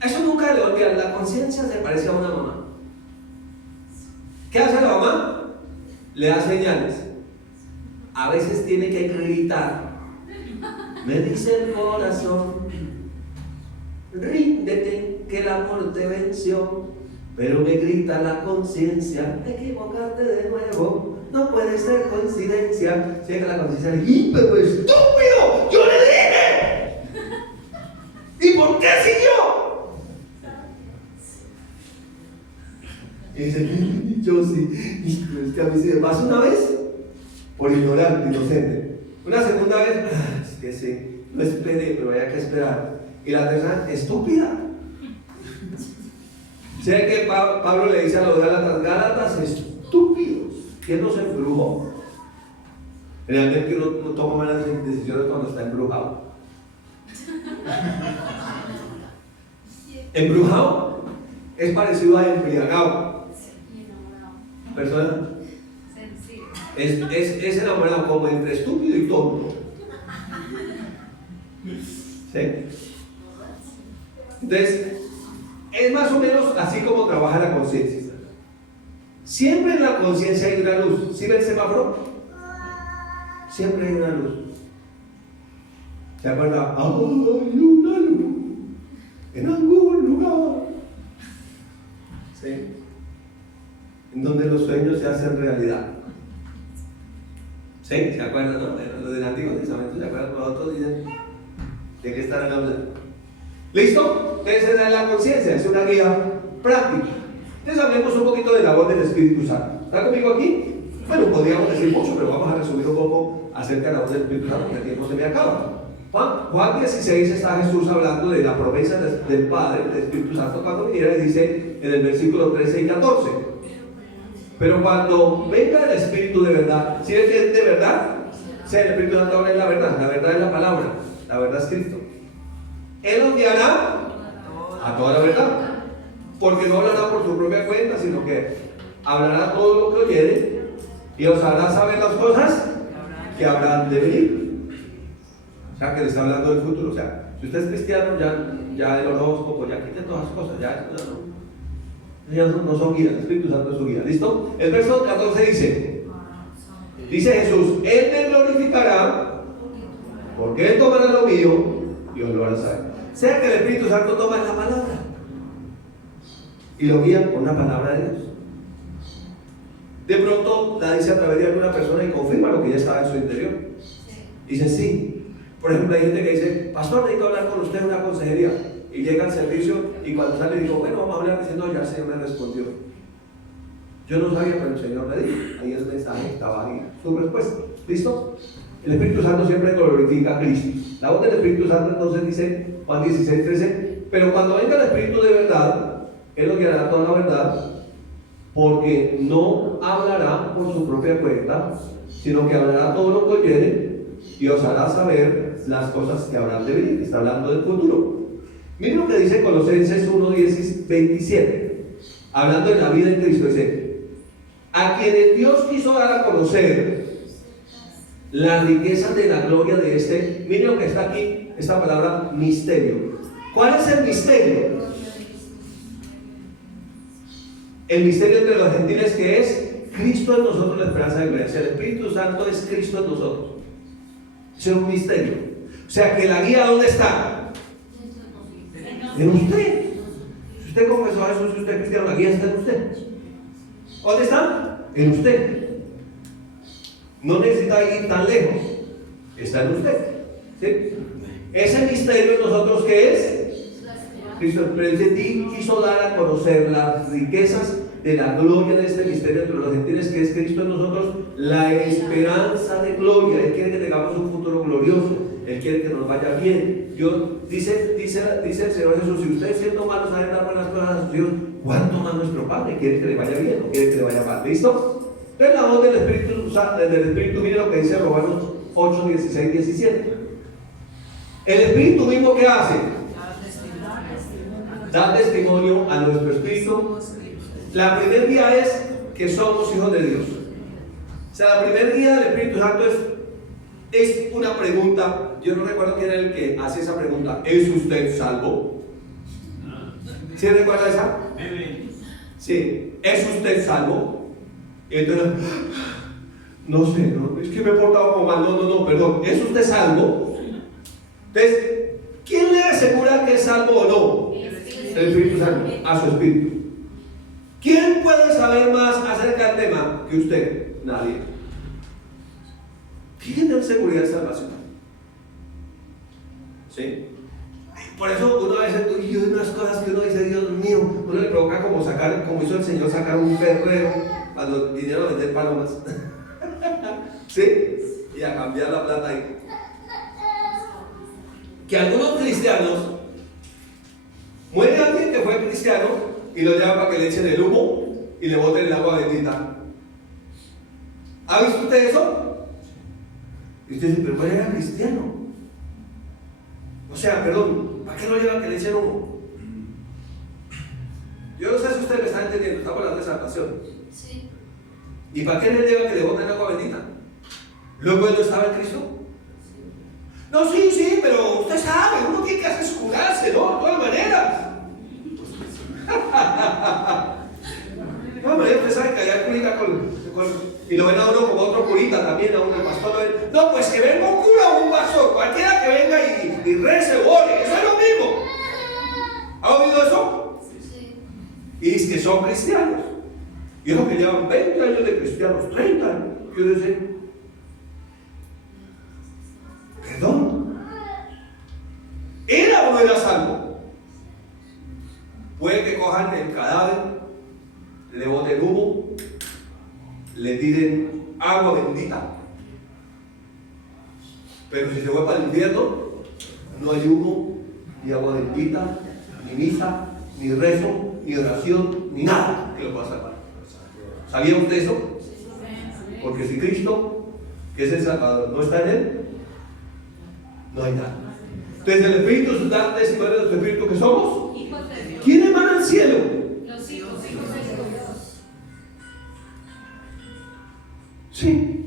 Eso nunca le olvidan. La conciencia se parece a una mamá. ¿Qué hace la mamá? Le da señales. a veces tiene que gritar. Me dice el corazón, ríndete que el amor te venció. Pero me grita la conciencia, equivocarte de nuevo, no puede ser coincidencia. Llega la conciencia y dice, pero estúpido, yo le dije. ¿Y por qué siguió? Y dice, yo sí, es que a mí sí me pasa una vez, por ignorante, inocente. Una segunda vez, es que sí, no esperé, pero había que esperar. Y la tercera, estúpida. Sé que Pablo le dice a los Gálatas, estúpidos. ¿Quién nos embrujó? Realmente uno no toma malas decisiones cuando está embrujado. Embrujado es parecido a embriagado. Persona es enamorado, como entre estúpido y tonto. ¿Sí? Entonces, es más o menos así como trabaja la conciencia. Siempre en la conciencia hay una luz. ¿Sí ven el semáforo? Siempre hay una luz. ¿Se acuerda? Hay una luz en algún lugar. ¿Sí? En donde los sueños se hacen realidad. ¿Sí? ¿Se acuerdan? ¿No? Los del Antiguo Testamento, ¿se acuerdan? Los otros dicen de qué estarán hablando. ¿Listo? Entonces es la conciencia, es una guía práctica. Entonces hablemos un poquito de la voz del Espíritu Santo. ¿Está conmigo aquí? Bueno, podríamos decir mucho, pero vamos a resumir un poco acerca de la voz del Espíritu Santo, porque el tiempo se me acaba. Juan 16 está Jesús hablando de la promesa del Padre, del Espíritu Santo, cuando viniera, dice en el versículo 13 y 14. Pero cuando venga el Espíritu de verdad, ¿sí es que es de verdad? Sí, el Espíritu Santo habla de la verdad es la palabra, la verdad es Cristo. Él os guiará a toda la verdad, porque no hablará por su propia cuenta, sino que hablará todo lo que oyere y os hará saber las cosas que habrán de venir. O sea, que le está hablando del futuro. O sea, si usted es cristiano, ya el horóscopo, ya quite todas las cosas, ya no son guías, el Espíritu Santo es su guía. ¿Listo? El verso 14 dice Jesús, Él me glorificará, porque Él tomará lo mío y os lo hará saber. O sea que el Espíritu Santo toma la palabra y lo guía con la palabra de Dios. De pronto la dice a través de alguna persona y confirma lo que ya estaba en su interior. Dice sí. Por ejemplo, hay gente que dice, pastor, necesito hablar con usted en una consejería. Y llega al servicio y cuando sale digo, bueno, vamos a hablar, diciendo, ya el Señor me respondió. Yo no sabía, pero el Señor me dijo. Ahí el mensaje estaba ahí, su respuesta. ¿Listo? El Espíritu Santo siempre glorifica a Cristo. La voz del Espíritu Santo entonces dice Juan 16, 13, pero cuando venga el Espíritu de verdad, Él os guiará toda la verdad, porque no hablará por su propia cuenta, sino que hablará todo lo que oyere y os hará saber las cosas que habrán de venir. Está hablando del futuro. Miren lo que dice Colosenses 1, 27, hablando de la vida en Cristo. Dice, a quienes Dios quiso dar a conocer las riquezas de la gloria de este, miren lo que está aquí, esta palabra misterio. ¿Cuál es el misterio? El misterio entre los gentiles, que es Cristo en nosotros, la esperanza de gloria. O sea, el Espíritu Santo es Cristo en nosotros. Eso es un misterio. O sea, que la guía, ¿dónde está? En usted. Si usted confesó a Jesús, si usted es cristiano, la guía está en usted. ¿Dónde está? En usted. No necesita ir tan lejos. Está en usted. ¿Sí? Ese misterio en nosotros, ¿qué es? Cristo quiso dar a conocer las riquezas de la gloria de este misterio entre los gentiles, que es Cristo en nosotros, la esperanza de gloria. Él quiere que tengamos un futuro glorioso. Él quiere que nos vaya bien. Dice el Señor Jesús, si ustedes siendo malos saben dar buenas cosas a sus hijos, ¿cuánto más nuestro Padre quiere que le vaya bien o quiere que le vaya mal? ¿Listo? Entonces la voz del Espíritu, mire lo que dice Romanos 8, 16, 17. El Espíritu mismo, ¿qué hace? Da testimonio a nuestro espíritu. La primera guía es que somos hijos de Dios. O sea, la primera guía del Espíritu Santo es una pregunta. Yo no recuerdo quién era el que hace esa pregunta. ¿Es usted salvo? ¿Sí recuerda esa? Sí. ¿Es usted salvo? Y entonces, No sé, no, es que me he portado como mal. No, perdón. ¿Es usted salvo? Entonces, ¿quién le asegura que es salvo o no? El Espíritu Santo, a su espíritu. ¿Quién puede saber más acerca del tema que usted? Nadie. ¿Quién tiene seguridad de salvación? ¿Sí? Por eso uno a veces hay unas cosas que uno dice, Dios mío, uno le provoca como sacar, como hizo el Señor, sacar un ferrero cuando vinieron a vender palomas. ¿Sí? Y a cambiar la plata ahí. Que algunos cristianos, muere alguien que fue cristiano y lo llevan para que le echen el humo y le boten el agua bendita. ¿Ha visto usted eso? Y usted dice, pero él era cristiano. O sea, perdón, ¿para qué lo llevan que le echen humo? Yo no sé si usted me está entendiendo, estamos hablando de salvación. Sí. ¿Y para qué le lleva que le boten agua bendita? ¿Luego él no estaba en Cristo? No, sí, pero usted sabe, uno tiene que hacer curarse, ¿no? De todas maneras. De todas maneras, usted sabe que allá curita y lo ven a uno como otro curita también, a uno el pastor lo ven. No, pues que venga un cura o un pastor, cualquiera que venga y rece, ore, eso es lo mismo. ¿Ha oído eso? Sí. Y dice que son cristianos. Y es lo que llevan 20 años de cristianos, 30 años. Y yo decía, perdón, ¿era o no era salvo? Puede que cojan el cadáver, le boten humo, le tiren agua bendita, pero si se fue para el infierno, no hay humo, ni agua bendita, ni misa, ni rezo, ni oración, ni nada que lo pueda salvar. ¿Sabía usted eso? Porque si Cristo, que es el Salvador, no está en él, no hay nada. Entonces el Espíritu da testimonio de su Espíritu que somos hijos de Dios. ¿Quién emana al cielo? Los hijos de Dios. Sí,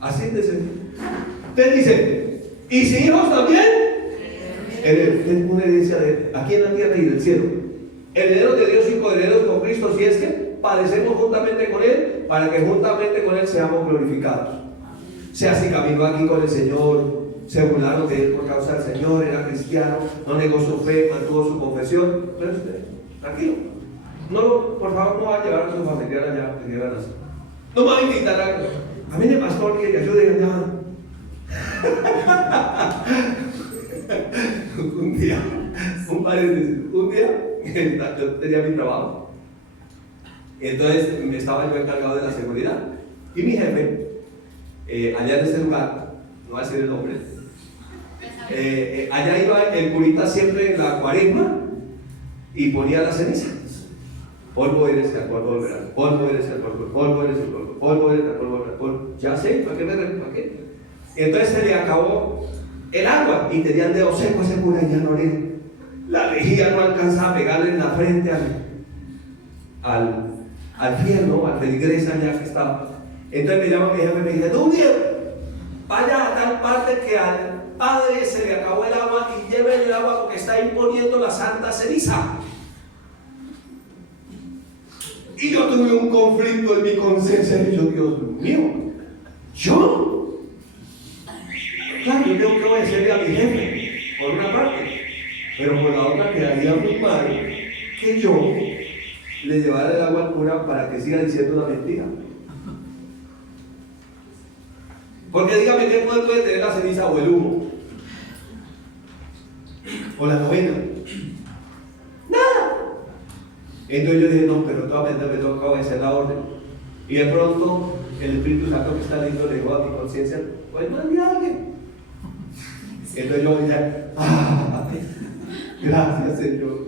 así de sencillo. Entonces dice, y si hijos también, es una herencia de aquí en la tierra y del cielo. Herederos de Dios y coherederos con Cristo, si es que padecemos juntamente con Él, para que juntamente con Él seamos glorificados. Sea si caminó aquí con el Señor, se burlaron de él por causa del Señor, era cristiano, no negó su fe, mantuvo su confesión. Pero usted, tranquilo. No, por favor, no va a llevar a su familiar allá, que llevan así. No me va a invitar a mí de pastor que ayude allá. Un día, yo tenía mi trabajo. Entonces estaba yo encargado de la seguridad. Y mi jefe, allá en ese lugar, no voy a decir el nombre, allá iba el curita siempre en la cuaresma y ponía la ceniza. Polvo eres y al polvo volverás, polvo eres y al polvo, polvo eres y al polvo, polvo eres y al polvo volverás, polvo. Ya sé, ¿para qué? Entonces se le acabó el agua y tenía el dedo seco ese cura y ya no le, la lejía no alcanzaba a pegarle en la frente al fierro, al feligrés allá que estaba. Entonces me llama mi jefe y me dice, tú viejo, vaya a tal parte que al padre se le acabó el agua y lleve el agua porque está imponiendo la santa ceniza. Y yo tuve un conflicto en mi conciencia y yo, Dios mío, ¿yo? Claro, yo tengo que obedecerle a mi jefe, por una parte, pero por la otra quedaría muy mal que yo le llevara el agua al cura para que siga diciendo una mentira. Porque dígame qué poder puede tener la ceniza o el humo o la novena. Nada. Entonces yo dije, no, pero todavía me toca obedecer la orden. Y de pronto el Espíritu Santo que está lindo le dijo a mi conciencia, pues mande a alguien. Entonces yo dije, gracias Señor,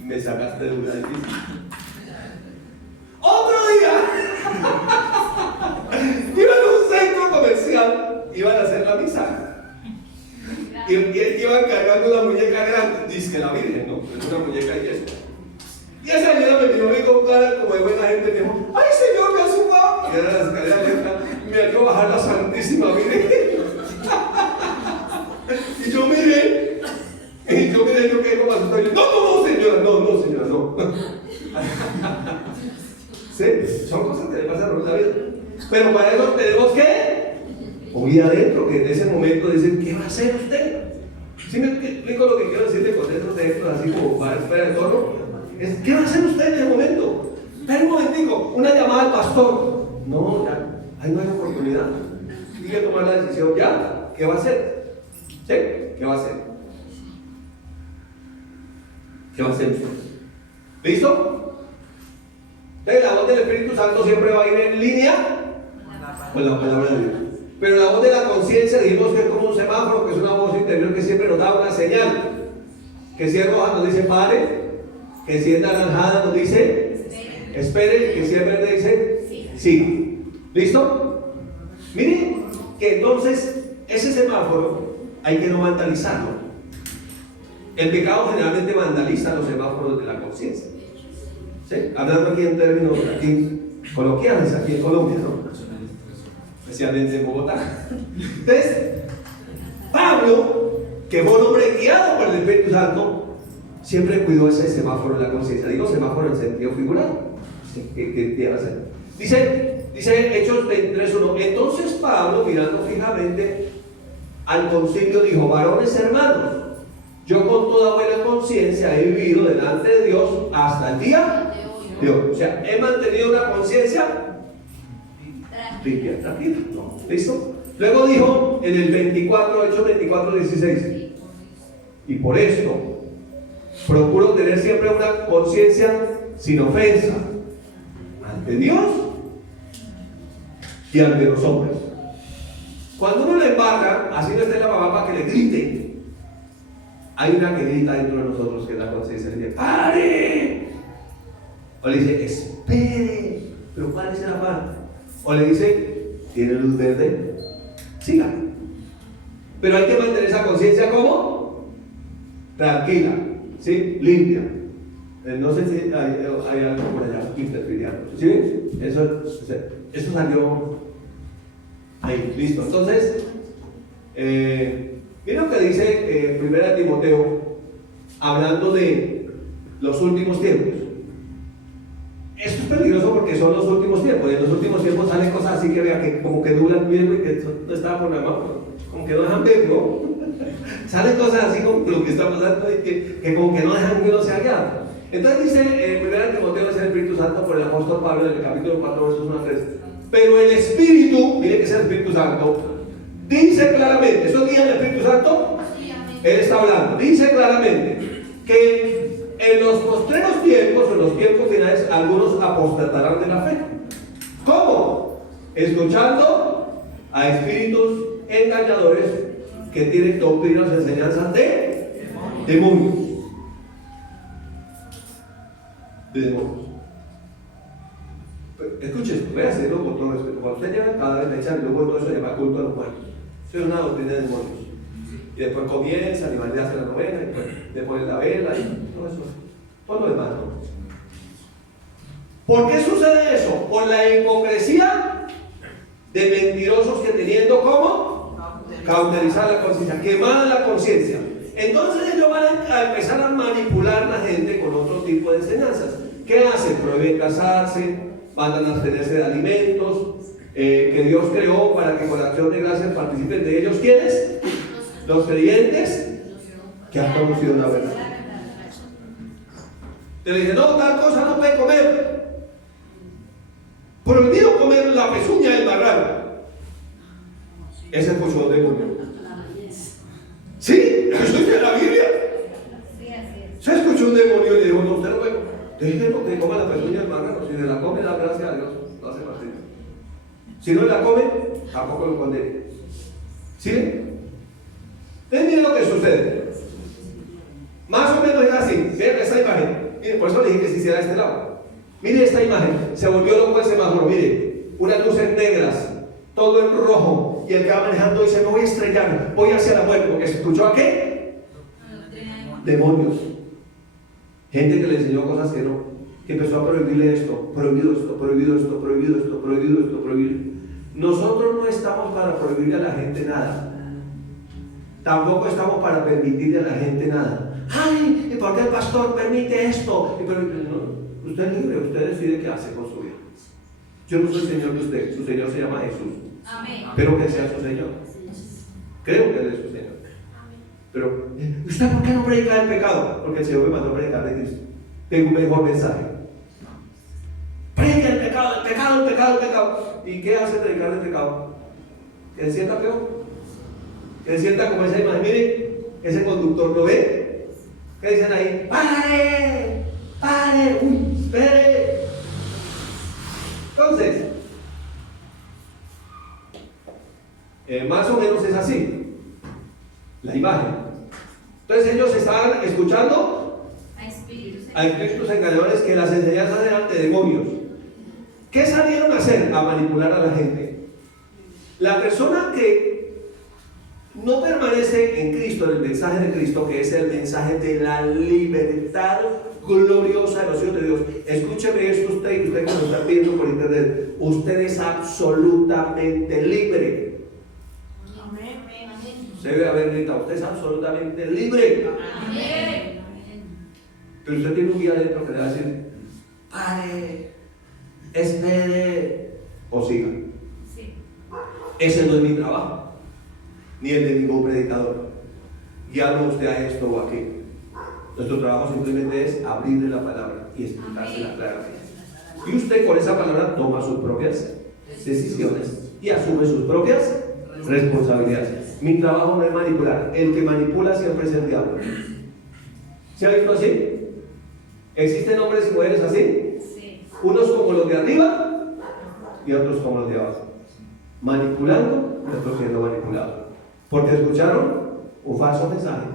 me sacaste de una difícil. Otro día iban a un centro comercial, iban a hacer la misa y iban cargando una muñeca grande, dice que la Virgen, ¿no? Es una muñeca y eso. Y esa señora me miró a mí con cara como de buena gente, me dijo, ¡ay Señor, me asustó! Y era la escalera lenta, me ayudó a bajar la Santísima Virgen. Y yo miré, yo quedé como asustado. Y yo, no, señora, no. ¿Sí? Son cosas que le pasan a la vida. Pero para eso tenemos que oír adentro, que en ese momento dicen, ¿qué va a hacer usted? ¿Sí me explico lo que quiero decirle con esos ejemplos así como para fuera de tono? ¿Qué va a hacer usted en ese momento? Espera un momentico, una llamada al pastor. No, ya, ahí no hay oportunidad. Tiene que tomar la decisión ya. ¿Qué va a hacer? ¿Sí? ¿Qué va a hacer? ¿Qué va a hacer usted? ¿Listo? Entonces la voz del Espíritu Santo siempre va a ir en línea con la palabra de Dios. Pero la voz de la conciencia dijimos que es como un semáforo, que es una voz interior que siempre nos da una señal. Que si es roja nos dice pare, que si es naranjada nos dice espere, que si es verde dice sí. ¿Listo? Miren que entonces ese semáforo hay que no vandalizarlo. El pecado generalmente vandaliza los semáforos de la conciencia. ¿Sí? Hablando aquí en términos aquí coloquiales, aquí en Colombia, ¿no? Especialmente en Bogotá. Entonces, Pablo, que fue un hombre guiado por el Espíritu Santo, siempre cuidó ese semáforo de la conciencia. Digo semáforo en sentido figurado. Dice Hechos 23:1. Entonces Pablo, mirando fijamente al concilio, dijo: varones hermanos, yo con toda buena conciencia he vivido delante de Dios hasta el día de hoy. O sea, he mantenido una conciencia limpia, tranquila. ¿Listo? Luego dijo en el 24, Hechos 24:16, y por esto procuro tener siempre una conciencia sin ofensa ante Dios y ante los hombres. Cuando uno le embarca, así no esté la mamá para que le grite, hay una que grita dentro de nosotros, que es la conciencia, le dice ¡pare! O le dice ¡espere! ¿Pero cuál es la para? O le dice ¿tiene luz verde? Siga. Pero hay que mantener esa conciencia como tranquila, ¿sí? Limpia. No sé si hay algo por allá interfiriendo. ¿Sí? Eso salió ahí, listo. Entonces, miren lo que dice 1 Timoteo, hablando de los últimos tiempos. Esto es peligroso porque son los últimos tiempos. Y en los últimos tiempos salen cosas así que vea que como que nublan bien y que no estaba programado, como que no dejan ver, ¿no? Salen cosas así como lo que está pasando y que como que no dejan que uno sea guiado. Entonces dice 1 Timoteo, es el Espíritu Santo por el apóstol Pablo en el capítulo 4, versos 1 a 3. Pero el Espíritu, mire que es el Espíritu Santo, dice claramente, ¿eso guía el Espíritu Santo? Él está hablando, dice claramente que en los postreros tiempos, en los tiempos finales, algunos apostatarán de la fe. ¿Cómo? Escuchando a espíritus engañadores que tienen doctrinas y enseñanzas de demonios. De demonios. Escuche esto, voy a hacerlo con todo respeto. Cuando usted lleva cada vez a echar y luego todo eso se llama culto a los muertos. Eso es una doctrina de demonios. Y después comienzan y van a hacer la novena, y le ponen la vela y todo eso. Todo lo demás, ¿no? ¿Por qué sucede eso? Por la hipocresía de mentirosos que teniendo como cauterizar la conciencia, quemar la conciencia. Entonces ellos van a empezar a manipular a la gente con otro tipo de enseñanzas. ¿Qué hacen? Prohíben casarse, mandan a abstenerse de alimentos que Dios creó para que con la acción de gracias participen de ellos. ¿Quiénes? Los creyentes que han conocido la verdad. Te dicen, no, tal cosa no puede comer. Prohibido comer la pezuña del marrano. Ese escuchó un demonio. ¿Sí? ¿Eso es de la Biblia? Se escuchó un demonio y le dijo, no, usted no puede comer. Déjenlo que coma la pezuña del marrano. Si se la come, da gracias a Dios. No hace más. Si no la come, tampoco lo condene. ¿Sí? Entonces miren lo que sucede. Más o menos es así. Vean esta imagen. Miren, por eso le dije que se hiciera de este lado. Mire esta imagen. Se volvió loco el semáforo. Mire, unas luces negras, todo en rojo. Y el que va manejando dice, me voy a estrellar, voy hacia la muerte. Porque se escuchó a qué? Demonios. Gente que le enseñó cosas que no. Que empezó a prohibirle esto, prohibido esto, prohibido esto, prohibido esto, prohibido esto, prohibido. Nosotros no estamos para prohibirle a la gente nada. Tampoco estamos para permitirle a la gente nada. Ay, ¿y por qué el pastor permite esto? No, usted es libre, usted decide qué hace con su vida. Yo no soy Señor de usted, su Señor se llama Jesús. Amén. Pero que sea su Señor. Creo que Él es su Señor. Pero, ¿usted por qué no predica el pecado? Porque el Señor me mandó a predicar de Cristo. Tengo un mejor mensaje. Predica el pecado, el pecado, el pecado, el pecado. ¿Y qué hace predicar el pecado? Que se sienta peor. Que se sienta como esa imagen. Mire, ese conductor lo ve. ¿Qué dicen ahí? ¡Pare! ¡Pare! ¡Uy! ¡Espere! Entonces, más o menos es así la imagen. Entonces ellos estaban escuchando a espíritus engañadores que las enseñanzas eran de demonios. ¿Qué salieron a hacer? A manipular a la gente. La persona que no permanece en Cristo, en el mensaje de Cristo, que es el mensaje de la libertad gloriosa de los hijos de Dios. Escúcheme esto usted, y usted que lo está viendo por internet. Usted es absolutamente libre. Usted debe haber gritado, usted es absolutamente libre. Amén. Pero usted tiene un guía adentro que le va a decir, pare, espere o siga. Sí. Ese no es mi trabajo, ni el de ningún predicador. Guiarlo usted a esto o a aquello. Nuestro trabajo simplemente es abrirle la palabra y explicársela claramente. Y usted con esa palabra toma sus propias decisiones y asume sus propias responsabilidades. Mi trabajo no es manipular. El que manipula siempre es el diablo. ¿Se ha visto así? ¿Existen hombres y mujeres así? Sí. Unos como los de arriba y otros como los de abajo. Manipulando y otros siendo manipulados. Porque escucharon un falso mensaje.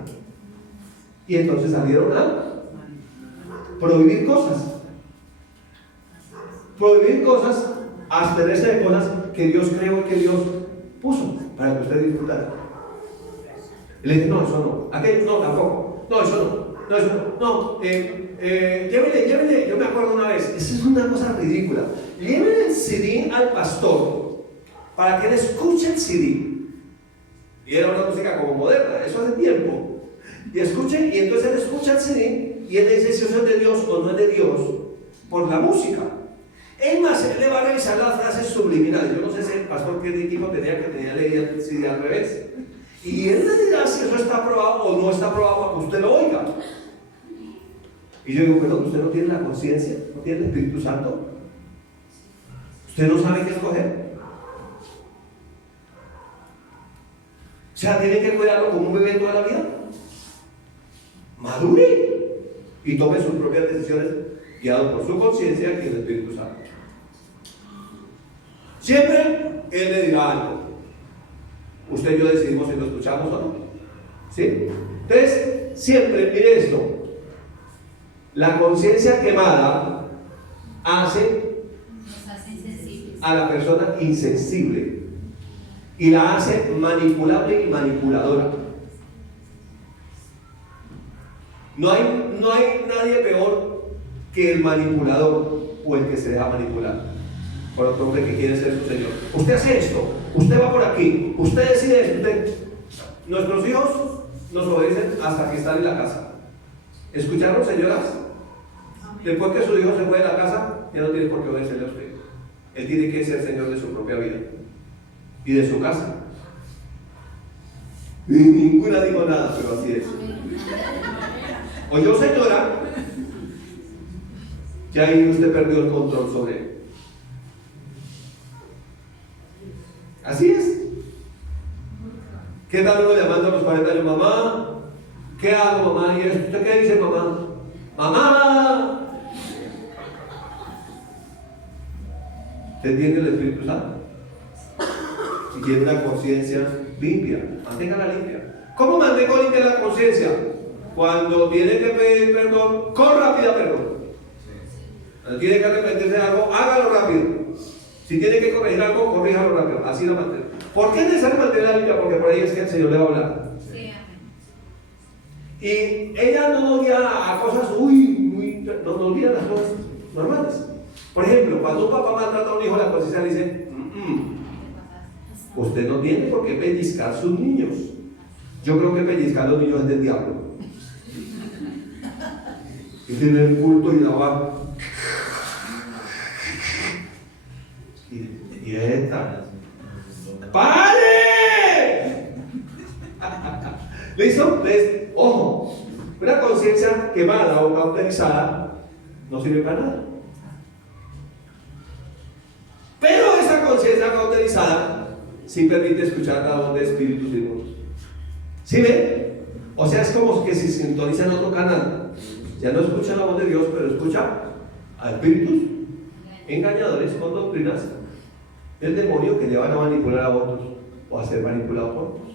Y entonces salieron a prohibir cosas. Prohibir cosas, abstenerse de cosas que Dios creó y que Dios puso para que usted disfrutara. Y le dije, no, eso no. Aquello no, tampoco. No, eso no. No, eso no. No, llévele. Yo me acuerdo una vez, esa es una cosa ridícula. Llévele el CD al pastor para que él escuche el CD. Y era una música como moderna, eso hace tiempo. Y escuche, y entonces él escucha el CD y él le dice si eso es de Dios o no es de Dios por la música. Es más, él le va a revisar las frases subliminales. Yo no sé si el pastor qué equipo tenía leído el CD al revés. Y él le dirá si eso está aprobado o no está aprobado para que usted lo oiga. Y yo digo, perdón, ¿usted no tiene la conciencia? ¿No tiene el Espíritu Santo? ¿Usted no sabe qué escoger? O sea, tiene que cuidarlo como un bebé toda la vida. Madure y tome sus propias decisiones guiado por su conciencia y el Espíritu Santo. Siempre Él le dirá algo. Usted y yo decidimos si lo escuchamos o no. ¿Sí? Entonces, siempre, mire esto. La conciencia quemada Nos hace insensibles a la persona insensible y la hace manipulable y manipuladora. No hay nadie peor que el manipulador o el que se deja manipular por otro hombre que quiere ser su señor. Usted hace esto, usted va por aquí, usted decide esto. Nuestros hijos nos obedecen hasta que están en la casa. ¿Escucharon, señoras? Después que su hijo se fue de la casa, ya no tiene por qué obedecerle a usted. Él tiene que ser señor de su propia vida y de su casa. Y ninguna dijo nada, pero así es. Oyó, señora, ya ahí usted perdió el control sobre él. Así es. ¿Qué tal uno llamando a los 40 años? Mamá, ¿qué hago, mamá? ¿Y usted qué dice, mamá? ¡Mamá! Usted tiene el Espíritu Santo y tiene una conciencia limpia. Manténgala limpia. ¿Cómo mantengo limpia la conciencia? Cuando tiene que pedir perdón, corra, pida perdón. Cuando tiene que arrepentirse de algo, hágalo rápido. Si tiene que corregir algo, corríjalo rápido. Así la mantengo. ¿Por qué es necesario mantenerla limpia? Porque por ahí es que el Señor le va a hablar. Sí. Y ella no nos guía a cosas no nos guía a las cosas normales. Por ejemplo, cuando un papá maltrata a un hijo, la conciencia le dice, usted no tiene por qué pellizcar a sus niños. Yo creo que pellizcar a los niños es del diablo. Y tiene el culto y la va. ¿Listo? Entonces, ojo, una conciencia quemada o cauterizada no sirve para nada. Pero esa conciencia cauterizada sí permite escuchar la voz de espíritus inmundos. ¿Sí ven? O sea, es como que si sintoniza en otro canal. Ya no escucha la voz de Dios, pero escucha a espíritus engañadores con doctrinas del demonio que le van a manipular a otros o a ser manipulados por otros.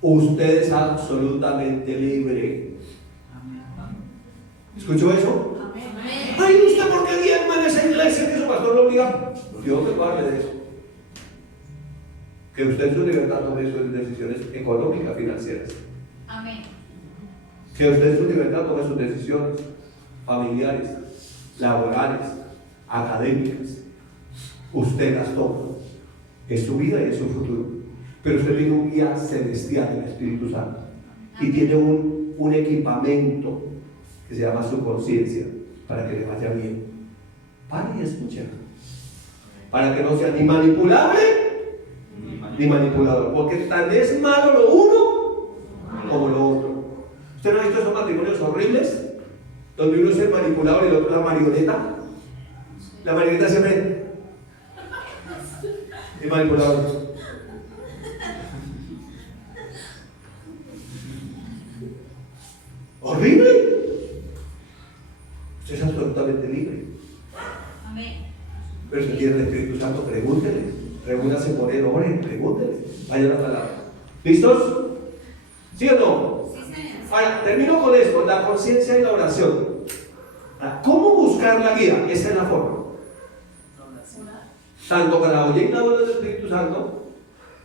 Usted es absolutamente libre. ¿Escuchó eso? Ay, ¿usted por qué diezma en esa iglesia que su pastor lo obliga? Dios me hable de eso. Que usted en su libertad tome sus decisiones económicas, financieras. Amén. Que usted en su libertad tome sus decisiones familiares, laborales, académicas. Usted las toma. Es su vida y es su futuro. Pero usted tiene un guía celestial del Espíritu Santo. Y tiene un equipamiento que se llama su conciencia para que le vaya bien. Pare y escuche. Para que no sea ni manipulable ni manipulador. Porque tan es malo lo uno como lo otro. ¿Usted no ha visto esos matrimonios horribles? Donde uno es el manipulador y el otro la marioneta. La marioneta siempre es manipulador. Horrible. Usted es absolutamente libre. Amén. Pero si tiene el Espíritu Santo, pregúntele. Reúnase por él, oren, pregúntele. Vaya la palabra. ¿Listos? ¿Sí o no? Sí, señor. Ahora, termino con esto, la conciencia y la oración. ¿Cómo buscar la guía? Esa es la forma. Tanto para oír la voz del Espíritu Santo,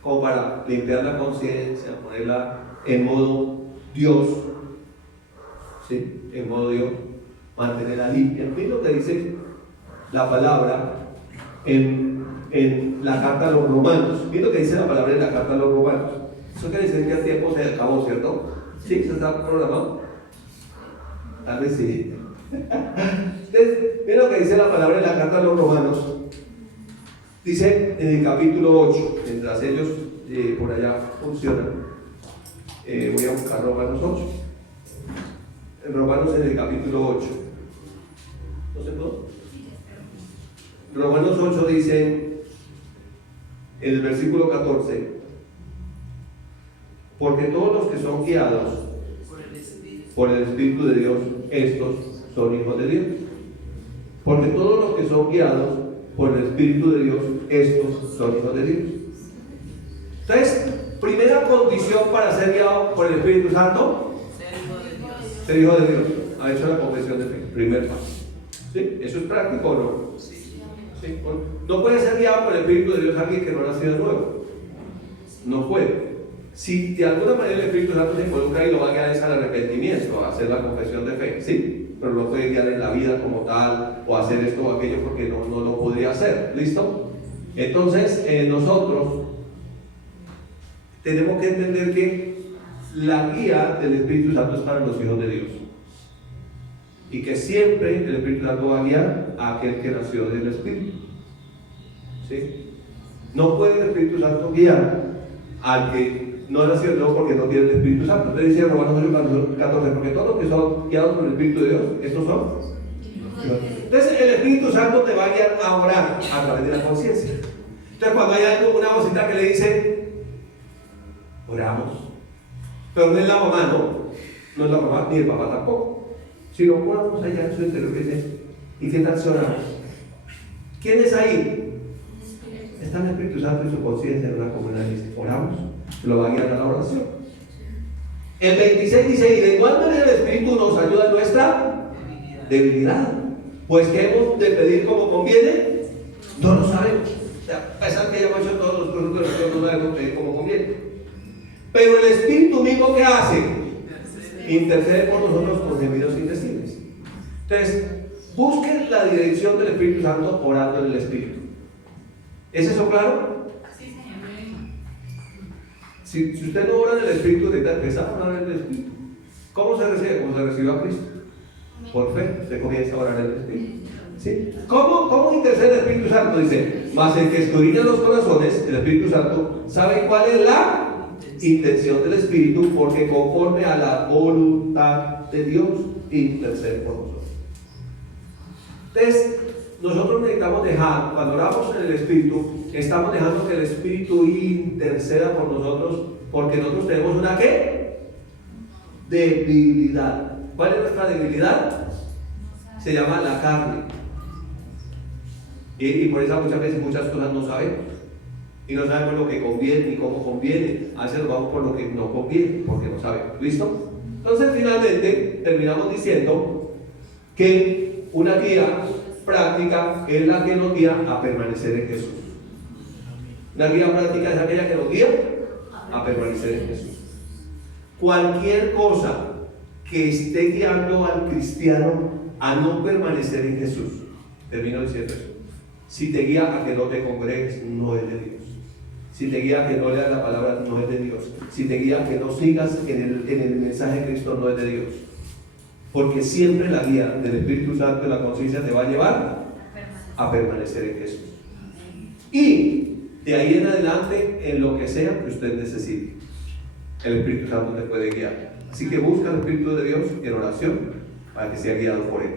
como para limpiar la conciencia, ponerla en modo Dios. ¿Sí? En modo Dios, mantenerla limpia. Miren lo que dice la palabra en la carta a los romanos. Miren lo que dice la palabra en la carta a los romanos. Eso quiere decir que el tiempo se acabó, ¿cierto? ¿Sí? ¿Se está programado? Tal vez sí. Entonces, miren lo que dice la palabra en la carta a los romanos. Dice en el capítulo 8, mientras ellos por allá funcionan, voy a buscar Romanos 8. En Romanos en el capítulo 8. ¿No se puede? Romanos 8 dice en el versículo 14: porque todos los que son guiados por el Espíritu de Dios, estos son hijos de Dios. Porque todos los que son guiados por el Espíritu de Dios, estos son hijos de Dios. Entonces, primera condición para ser guiado por el Espíritu Santo: ser hijo de Dios. Ha hecho la confesión de fe, primer paso. ¿Sí? ¿Eso es práctico o no? ¿Sí? Bueno, no puede ser guiado por el Espíritu de Dios alguien que no ha nacido de nuevo. No puede. Si de alguna manera el Espíritu Santo se involucra y lo va a guiar es al arrepentimiento, a hacer la confesión de fe, sí, pero no puede guiar en la vida como tal, o hacer esto o aquello porque no lo podría hacer. ¿Listo? Entonces, nosotros tenemos que entender que la guía del Espíritu Santo es para los hijos de Dios. Y que siempre el Espíritu Santo va a guiar a aquel que nació del Espíritu. ¿Sí? No puede el Espíritu Santo guiar al que no nació de nuevo porque no tiene el Espíritu Santo. Entonces dice Romanos 14: porque todos los que son guiados por el Espíritu de Dios, estos son. Entonces el Espíritu Santo te va a guiar a orar a través de la conciencia. Entonces cuando hay algo, una vocita que le dice, oramos. Pero no es la mamá, no es la mamá ni el papá tampoco. Sino oramos allá en su interior que dice, ¿y qué tal si oramos? ¿Quién es ahí? Está el Espíritu Santo y su conciencia en una comunidad y dice, oramos, lo va a guiar a la oración. El 26 dice, y de igual manera el Espíritu nos ayuda en nuestra debilidad. Pues que hemos de pedir como conviene, no lo sabemos. O sea, a pesar que hayamos hecho todos los productos de nosotros, no sabemos pedir como conviene. Pero el Espíritu mismo, ¿qué hace? Intercede por nosotros con gemidos indecibles. Entonces, busquen la dirección del Espíritu Santo orando en el Espíritu. ¿Es eso claro? Sí, señor. Si usted no ora en el Espíritu, necesita empezar a orar en el Espíritu. ¿Cómo se recibe? Como se recibió a Cristo. Por fe, usted comienza a orar en el Espíritu. ¿Sí? ¿Cómo intercede el Espíritu Santo? Dice, mas el que escudriña los corazones, el Espíritu Santo, sabe cuál es la intención del Espíritu, porque conforme a la voluntad de Dios intercede por nosotros. Entonces, nosotros necesitamos dejar, cuando oramos en el Espíritu, estamos dejando que el Espíritu interceda por nosotros, porque nosotros tenemos una ¿qué? Debilidad. ¿Cuál es nuestra debilidad? Se llama la carne. Y por eso muchas veces muchas cosas no sabemos. Y no sabemos lo que conviene ni cómo conviene. A veces nos vamos por lo que no conviene, porque no sabemos. ¿Listo? Entonces finalmente terminamos diciendo que una guía práctica es la que nos guía a permanecer en Jesús. La guía práctica es aquella que nos guía a permanecer en Jesús. Cualquier cosa que esté guiando al cristiano a no permanecer en Jesús, termino diciendo eso. Si te guía a que no te congregues, no es de Dios. Si te guía a que no leas la palabra, no es de Dios. Si te guía a que no sigas en el mensaje de Cristo, no es de Dios. Porque siempre la guía del Espíritu Santo de la conciencia te va a llevar a permanecer en Jesús. Y de ahí en adelante, en lo que sea que usted necesite, el Espíritu Santo te puede guiar. Así que busca el Espíritu de Dios en oración para que sea guiado por Él.